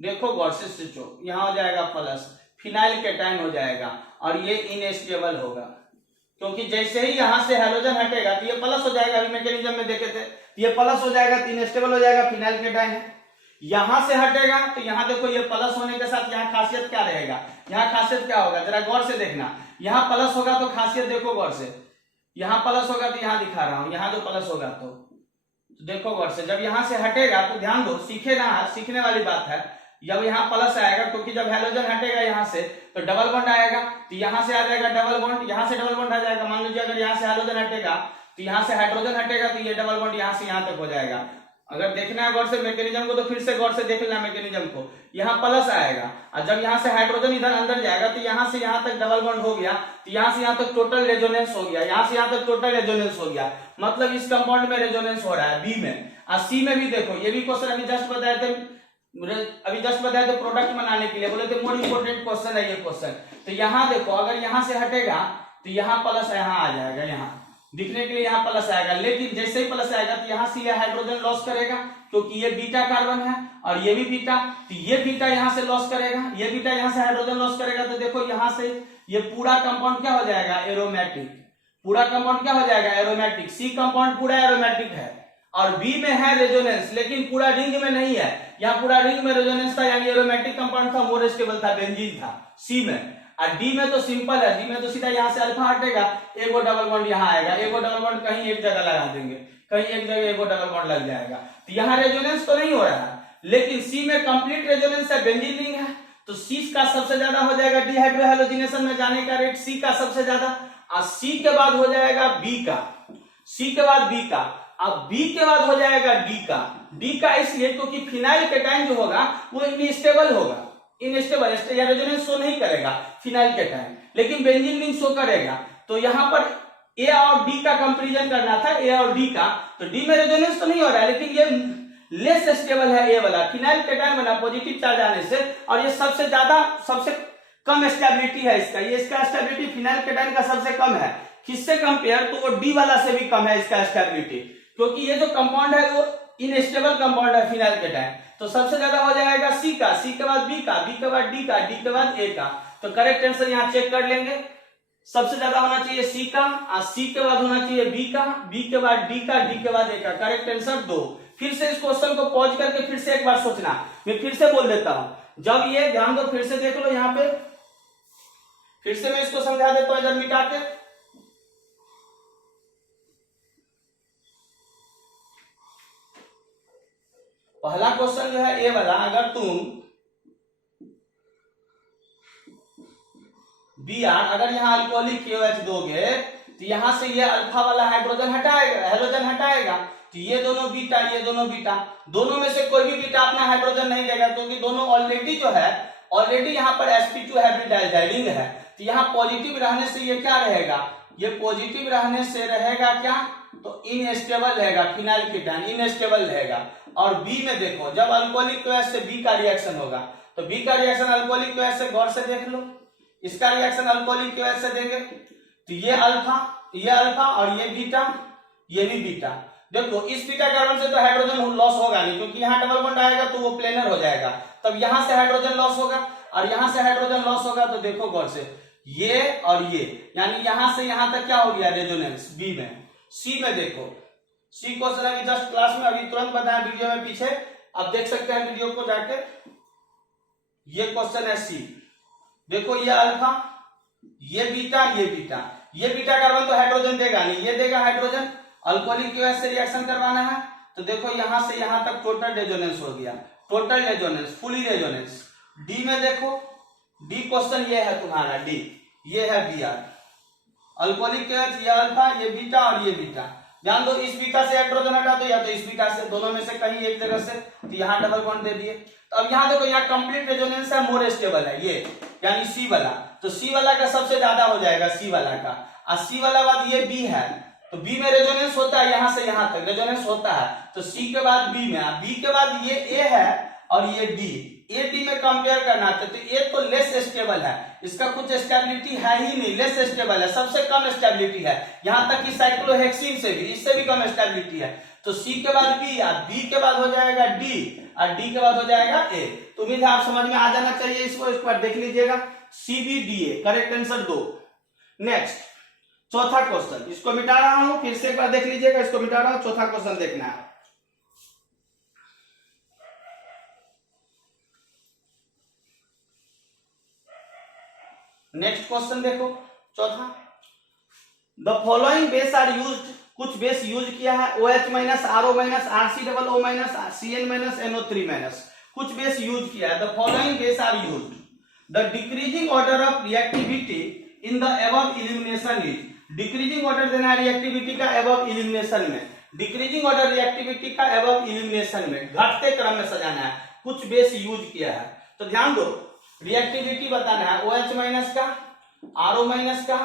देखो गौर से सोचो, यहां हो जाएगा प्लस, फिनाइल केटाइन हो जाएगा, और ये इनस्टेबल होगा, क्योंकि जैसे ही यहां से हैलोजन हटेगा तो ये प्लस हो जाएगा। अभी मैकेनिज्म में देखे थे, ये प्लस हो जाएगा, तीन स्टेबल हो जाएगा, फिनाइल केटाइन है। यहां से हटेगा तो यहां देखो ये प्लस होने के साथ यहाँ खासियत क्या रहेगा? यहाँ खासियत क्या होगा? जरा गौर से देखना, यहाँ प्लस होगा तो खासियत देखो गौर से, यहाँ प्लस होगा तो यहाँ दिखा रहा हूं, यहाँ जो प्लस होगा तो देखो गौर से, जब यहां से हटेगा तो ध्यान दो, सीखे ना, सीखने वाली बात है। जब यहाँ प्लस आएगा, क्योंकि जब हैलोजन हटेगा यहाँ से तो डबल बॉन्ड आएगा, तो यहाँ से आ जाएगा डबल बॉन्ड, यहाँ से डबल बॉन्ड आ जाएगा। मान लीजिए अगर यहाँ से हैलोजन हटेगा तो यहाँ से हाइड्रोजन हटेगा, तो ये डबल बॉन्ड यहाँ से यहाँ तक हो जाएगा। अगर देखना है गौर से मैकेनिज्म को, तो फिर से गौर से देख लेना मैकेनिज्म को। यहाँ प्लस आएगा, और जब यहाँ से हाइड्रोजन इधर अंदर जाएगा तो यहाँ से यहाँ तक डबल बॉन्ड हो गया, तो यहाँ से यहाँ तक टोटल रेजोनेंस हो गया, यहाँ से यहाँ तक टोटल रेजोनेंस हो गया, मतलब इस कंपाउंड में रेजोनेंस हो रहा है बी में। और सी में भी देखो, ये भी क्वेश्चन अभी जस्ट बताए थे, प्रोडक्ट बनाने के लिए बोले थे, मोर इंपोर्टेंट क्वेश्चन है ये क्वेश्चन। तो यहाँ देखो, अगर यहाँ से हटेगा तो यहाँ प्लस यहाँ आ जाएगा, यहाँ दिखने के लिए यहाँ प्लस आएगा, लेकिन जैसे ही प्लस आएगा तो यहाँ से ये हाइड्रोजन लॉस करेगा, क्योंकि ये बीटा कार्बन है और ये भी बीटा, तो ये बीटा यहाँ से लॉस करेगा, ये बीटा यहाँ से हाइड्रोजन लॉस करेगा। तो देखो यहाँ से ये पूरा कंपाउंड क्या हो जाएगा? एरोमेटिक। पूरा कंपाउंड क्या हो जाएगा? एरोमेटिक। सी कंपाउंड पूरा एरोमेटिक है, और बी में है रेजोनेंस, लेकिन पूरा रिंग में नहीं है। यहाँ पूरा रिंग में रेजोनेंस था, यानी एरोमेटिक कंपाउंड था, मोर स्टेबल था, बेंजीन था सी में। और डी में तो सिंपल है, डी में तो सीधा यहाँ से अल्फा हटेगा, एक और डबल बॉन्ड यहाँ आएगा, एक और डबल बॉन्ड कहीं एक जगह लगा देंगे, कहीं एक जगह एक और डबल बॉन्ड लग जाएगा, तो यहाँ रेजोनेंस तो नहीं हो रहा है। लेकिन सी में कंप्लीट रेजोनेंस है, बेंजीन रिंग है, तो सी का सबसे ज्यादा हो जाएगा डिहाइड्रोहैलोजिनेशन में जाने का रेट सी का सबसे ज्यादा, और सी के बाद हो जाएगा बी का, सी के बाद बी का, अब बी के बाद हो जाएगा डी का, डी का इसलिए क्योंकि फिनाइल केटाइन जो होगा वो इनस्टेबल होगा, इनस्टेबल या रेजोनेंस शो नहीं करेगा फिनाइल केटाइन, लेकिन बेंजीन रिंग शो करेगा। तो यहाँ पर ए और डी का कंपैरिजन करना था, ए और डी का, तो डी में रेजोनेंस तो नहीं हो रहा है, लेकिन ये लेस स्टेबल है ए वाला, फिनाइल केटाइन बना पॉजिटिव चार्ज आने से, और ये सबसे ज्यादा सबसे कम स्टेबिलिटी है इसका, ये इसका स्टेबिलिटी फिनाइल केटाइन का सबसे कम है, किससे कंपेयर, तो वो डी वाला से भी कम है इसका स्टेबिलिटी, क्योंकि ये जो कंपाउंड है वो इनस्टेबल कंपाउंड है फिनाइल केटाइन, तो सबसे ज्यादा हो जाएगा सी का, सी के बाद बी का, बी के बाद डी का, डी के बाद ए का। तो करेक्ट आंसर यहाँ चेक कर लेंगे, सबसे ज्यादा होना चाहिए सी का, और सी के बाद होना चाहिए बी का, बी के बाद डी का, डी के बाद ए का। Correct answer 2। फिर से इस क्वेश्चन को पॉज करके फिर से एक बार सोचना, मैं फिर से बोल देता हूं, जब ये ध्यान दो, फिर से देख लो यहाँ पे, फिर से मैं इसको समझा देता हूं इधर मिटा के। पहला क्वेश्चन जो है ए वाला, अगर तुम बी आर, अगर यहाँ अल्कोहलिक KOH दोगे तो यहां से ये अल्फा वाला हाइड्रोजन हटाएगा, हेलोजन हटाएगा, तो ये दोनों बीटा, ये दोनों बीटा, दोनों में से कोई भी बीटा अपना हाइड्रोजन नहीं देगा, क्योंकि दोनों ऑलरेडी जो है, ऑलरेडी यहाँ पर sp2 हाइब्रिडाइजिंग है, तो यहाँ पॉजिटिव रहने से ये क्या रहेगा, ये पॉजिटिव रहने से रहेगा क्या, तो इनस्टेबल रहेगा, फिनाइल केटाइन इनस्टेबल रहेगा। और बी में देखो, जब अल्कोहलिक KOH से बी का रिएक्शन होगा, तो बी का रिएक्शन अल्कोहलिक KOH से गौर से देख लो, इसका रिएक्शन अल्कोहलिक KOH से देंगे, तो ये अल्फा और ये बीटा, ये भी बीटा। देखो इस बीटा कार्बन से तो हाइड्रोजन लॉस होगा नहीं, क्योंकि यहाँ डबल बॉन्ड आएगा तो वो प्लेनर हो जाएगा, तब यहां से हाइड्रोजन लॉस होगा, और यहां से हाइड्रोजन लॉस होगा, तो देखो गौर से ये और ये, यानी यहां से यहां तक क्या हो गया रेजोनेंस बी में। सी में देखो, सी क्वेश्चन अभी जस्ट क्लास में अभी तुरंत बताया वीडियो में पीछे, अब देख सकते हैं वीडियो को जाके, ये क्वेश्चन है सी, देखो ये अल्फा, ये बीटा, ये बीटा, ये बीटा कार्बन तो हाइड्रोजन देगा नहीं, ये देगा हाइड्रोजन, अल्कोहलिक KOH से रिएक्शन करवाना है, तो देखो यहां से यहां तक टोटल रेजोनेंस हो गया, total resonance, fully resonance. D में देखो, डी क्वेश्चन ये है तुम्हारा, डी ये है बी आर, अल्कोहलिक KOH, ये अल्फा, ये बीटा और ये बीटा। ध्यान दो, इस बीटा से हाइड्रोजन हटा दो, या तो इस बीटा से, दोनों में से कहीं एक जगह से, तो यहाँ डबल बॉन्ड दे दिए। तो अब यहाँ देखो, यहाँ कंप्लीट रेजोनेंस है, मोर स्टेबल है ये, यानी सी वाला, तो सी वाला का सबसे ज्यादा हो जाएगा, सी वाला का, और सी वाला बाद ये बी है, तो बी में रेजोनेंस होता है, यहां से यहां तक रेजोनेंस होता है, तो सी के बाद बी में, बी के बाद ये ए है और ये डी, ए डी में कंपेयर करना था, तो ए तो लेस स्टेबल है, इसका कुछ स्टेबिलिटी है ही नहीं, लेस स्टेबल है, सबसे कम स्टेबिलिटी है, यहां तक कि साइक्लोहेक्सिन से भी, इससे भी कम स्टेबिलिटी है। तो सी के बाद बी, या बी के बाद हो जाएगा डी, और डी के बाद हो जाएगा ए। तो उम्मीद है आप समझ में आ जाना चाहिए इसको, एक बार देख लीजिएगा, C B D A, correct answer 2। Next चौथा क्वेश्चन, इसको मिटा रहा हूं, फिर से एक बार देख लीजिएगा, इसको मिटा रहा हूं, चौथा क्वेश्चन देखना है। नेक्स्ट क्वेश्चन देखो, चौथा, the following base are used, कुछ बेस यूज किया है, OH minus, RO minus, RCOO minus, CN minus, NO3 minus, कुछ बेस यूज किया है। The following base are used, the decreasing order of reactivity in the above elimination is, decreasing order देना है reactivity का above elimination में, decreasing order reactivity का above elimination में, घटते क्रम में सजाना है, कुछ बेस यूज किया है। तो ध्यान दो, रिएक्टिविटी बताना है, OH माइनस का, RO माइनस का,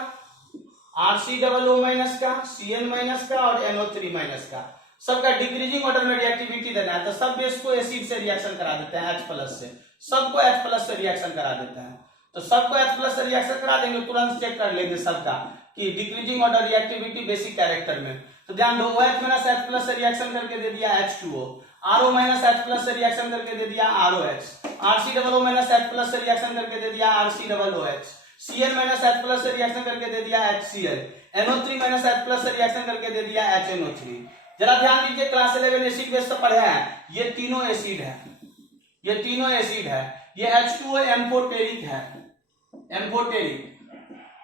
RCOO माइनस का, CN माइनस का और NO3 माइनस का, सबका डिक्रीजिंग ऑर्डर में रिएक्टिविटी देना है। तो सब बेस को एसिड से रिएक्शन करा देते हैं, H+ से, सबको H+ से रिएक्शन करा देते हैं, तो सबको H+ से रिएक्शन करा देंगे, तुरंत चेक कर लेंगे सबका कि decreasing order reactivity basic character में। तो ध्यान दो, OH माइनस H+ से रिएक्शन करके दे दिया H2O, RO माइनस H+ से रिएक्शन करके दे दिया ROH, RCOO माइनस H+ से रिएक्शन करके दे दिया RCOOH, CN माइनस H+ से रिएक्शन करके दे दिया HCl, NO3 माइनस H+ से रिएक्शन करके दे दिया HNO3। जरा ध्यान दीजिए, क्लास 11 एसिड बेस से पढ़े हैं, ये तीनों एसिड है, ये तीनों एसिड है, ये H2O M4 टेरिक है, एम्फोटेरिक,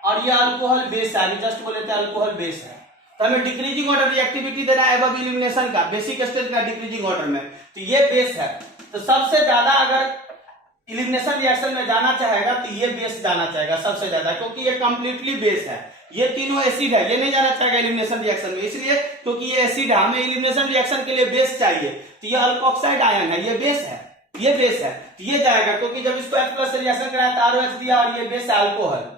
और ये अल्कोहल बेस है, अभी जस्ट बोले थे अल्कोहल बेस है। तो हमें डिक्रीजिंग ऑर्डर रिएक्टिविटी देना है एबव एलिमिनेशन का, बेसिक स्टेज का डिक्रीजिंग ऑर्डर में, तो ये बेस है। तो सबसे ज्यादा अगर एलिमिनेशन रिएक्शन में जाना चाहेगा तो ये बेस जाना चाहेगा सबसे ज्यादा, क्योंकि ये कंप्लीटली बेस है, ये तीनों एसिड है, ये नहीं जाना चाहेगा एलिमिनेशन रिएक्शन में, इसलिए क्योंकि ये एसिड है, हमें एलिमिनेशन रिएक्शन के लिए बेस चाहिए, तो ये अल्कोक्साइड आयन है, ये बेस है, ये बेस है, तो ये जाएगा, क्योंकि जब इसको H+ से रिएक्शन कराया तो ROH दिया, और ये बेस है अल्कोहल,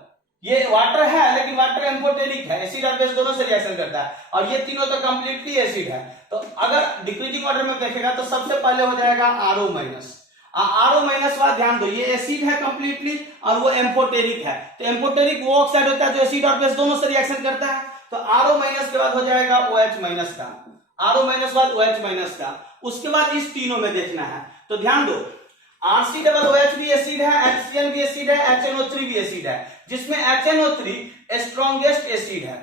ये वाटर है लेकिन वाटर एम्फोटेरिक है, एसिड और बेस दोनों से रिएक्शन करता है, और ये तीनों तो कंप्लीटली एसिड है। तो अगर डिक्रीजिंग ऑर्डर में देखेगा तो सबसे पहले हो जाएगा RO-, RO- बात ध्यान दो, ये एसिड है कंप्लीटली और वो एम्फोटेरिक है, तो एम्फोटेरिक वो ऑक्साइड होता है जो एसिड और बेस दोनों से रिएक्शन करता है, तो RO- के बाद हो जाएगा OH- का, RO- बाद OH- का, उसके बाद इस तीनों में देखना है, तो ध्यान दो RCOOH भी एसिड है, HCl भी एसिड है, HNO3 भी एसिड है, जिसमें HNO3 स्ट्रॉन्गेस्ट एसिड है,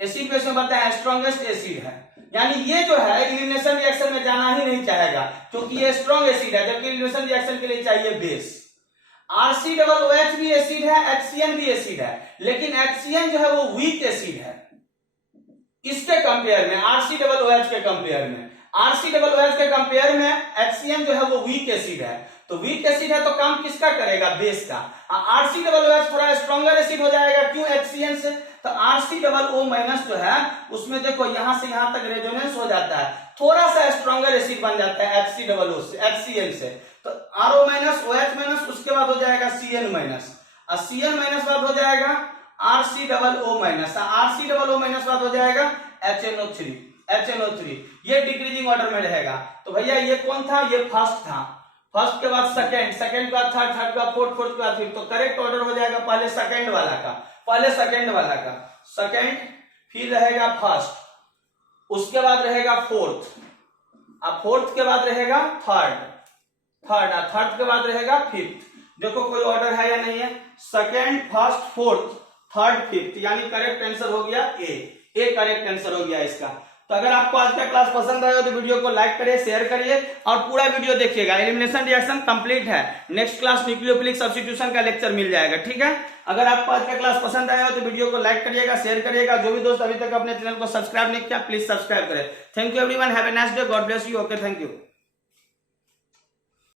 एसिड बेस में बताया स्ट्रॉन्गेस्ट एसिड है, यानी ये जो है एलिमिनेशन रिएक्शन में जाना ही नहीं चाहेगा क्योंकि ये स्ट्रॉन्ग एसिड है, जबकि एलिमिनेशन रिएक्शन के लिए चाहिए बेस। RCOOH भी एसिड है, HCl भी एसिड है, लेकिन HCl जो है वो वीक एसिड है इसके कंपेयर में, RCOOH के कंपेयर में, RCOOH के कंपेयर में HCl जो है वो वीक एसिड है, तो वीक एसिड है तो काम किसका करेगा, बेस का। RCOOH थोड़ा स्ट्रॉन्गर एसिड हो जाएगा, क्यों, HCl से, तो RCOO- जो है उसमें देखो यहां से यहां तक रेजोनेंस हो जाता है, थोड़ा सा स्ट्रॉन्गर एसिड बन जाता है HCOO से, HCl से, तो RO-, OH-, उसके बाद हो जाएगा Cl-, और Cl- बाद हो जाएगा RCOO-, RCOO- बाद हो जाएगा HNO3, ये डिक्रीजिंग ऑर्डर में रहेगा। तो भैया ये कौन था, ये फर्स्ट था, फर्स्ट के बाद सेकंड, सेकंड के बाद थर्ड, थर्ड के बाद फोर्थ, फोर्थ के बाद फिफ्थ, तो करेक्ट ऑर्डर हो जाएगा पहले सेकंड वाला का, पहले सेकंड वाला का, सेकंड, फिर रहेगा फर्स्ट, उसके बाद रहेगा फोर्थ, अब फोर्थ के बाद रहेगा थर्ड, थर्ड, और थर्ड के बाद रहेगा फिफ्थ। देखो कोई ऑर्डर है या नहीं है, second, first, fourth, third, fifth, यानी करेक्ट आंसर हो गया ए करेक्ट आंसर हो गया इसका। तो अगर आपको आज का क्लास पसंद आया तो वीडियो को लाइक करिए, शेयर करिए और पूरा वीडियो देखिएगा। एलिमिनेशन रिएक्शन कंप्लीट है, नेक्स्ट क्लास न्यूक्लियोफिलिक सब्स्टिट्यूशन का लेक्चर मिल जाएगा, ठीक है। अगर आपको आज का क्लास पसंद आया हो तो वीडियो को लाइक करिएगा, शेयर करिएगा। जो भी दोस्त अभी तक अपने चैनल को सब्सक्राइब नहीं किया प्लीज सब्सक्राइब करें। Thank you everyone, have a nice day, God bless you, okay, thank you.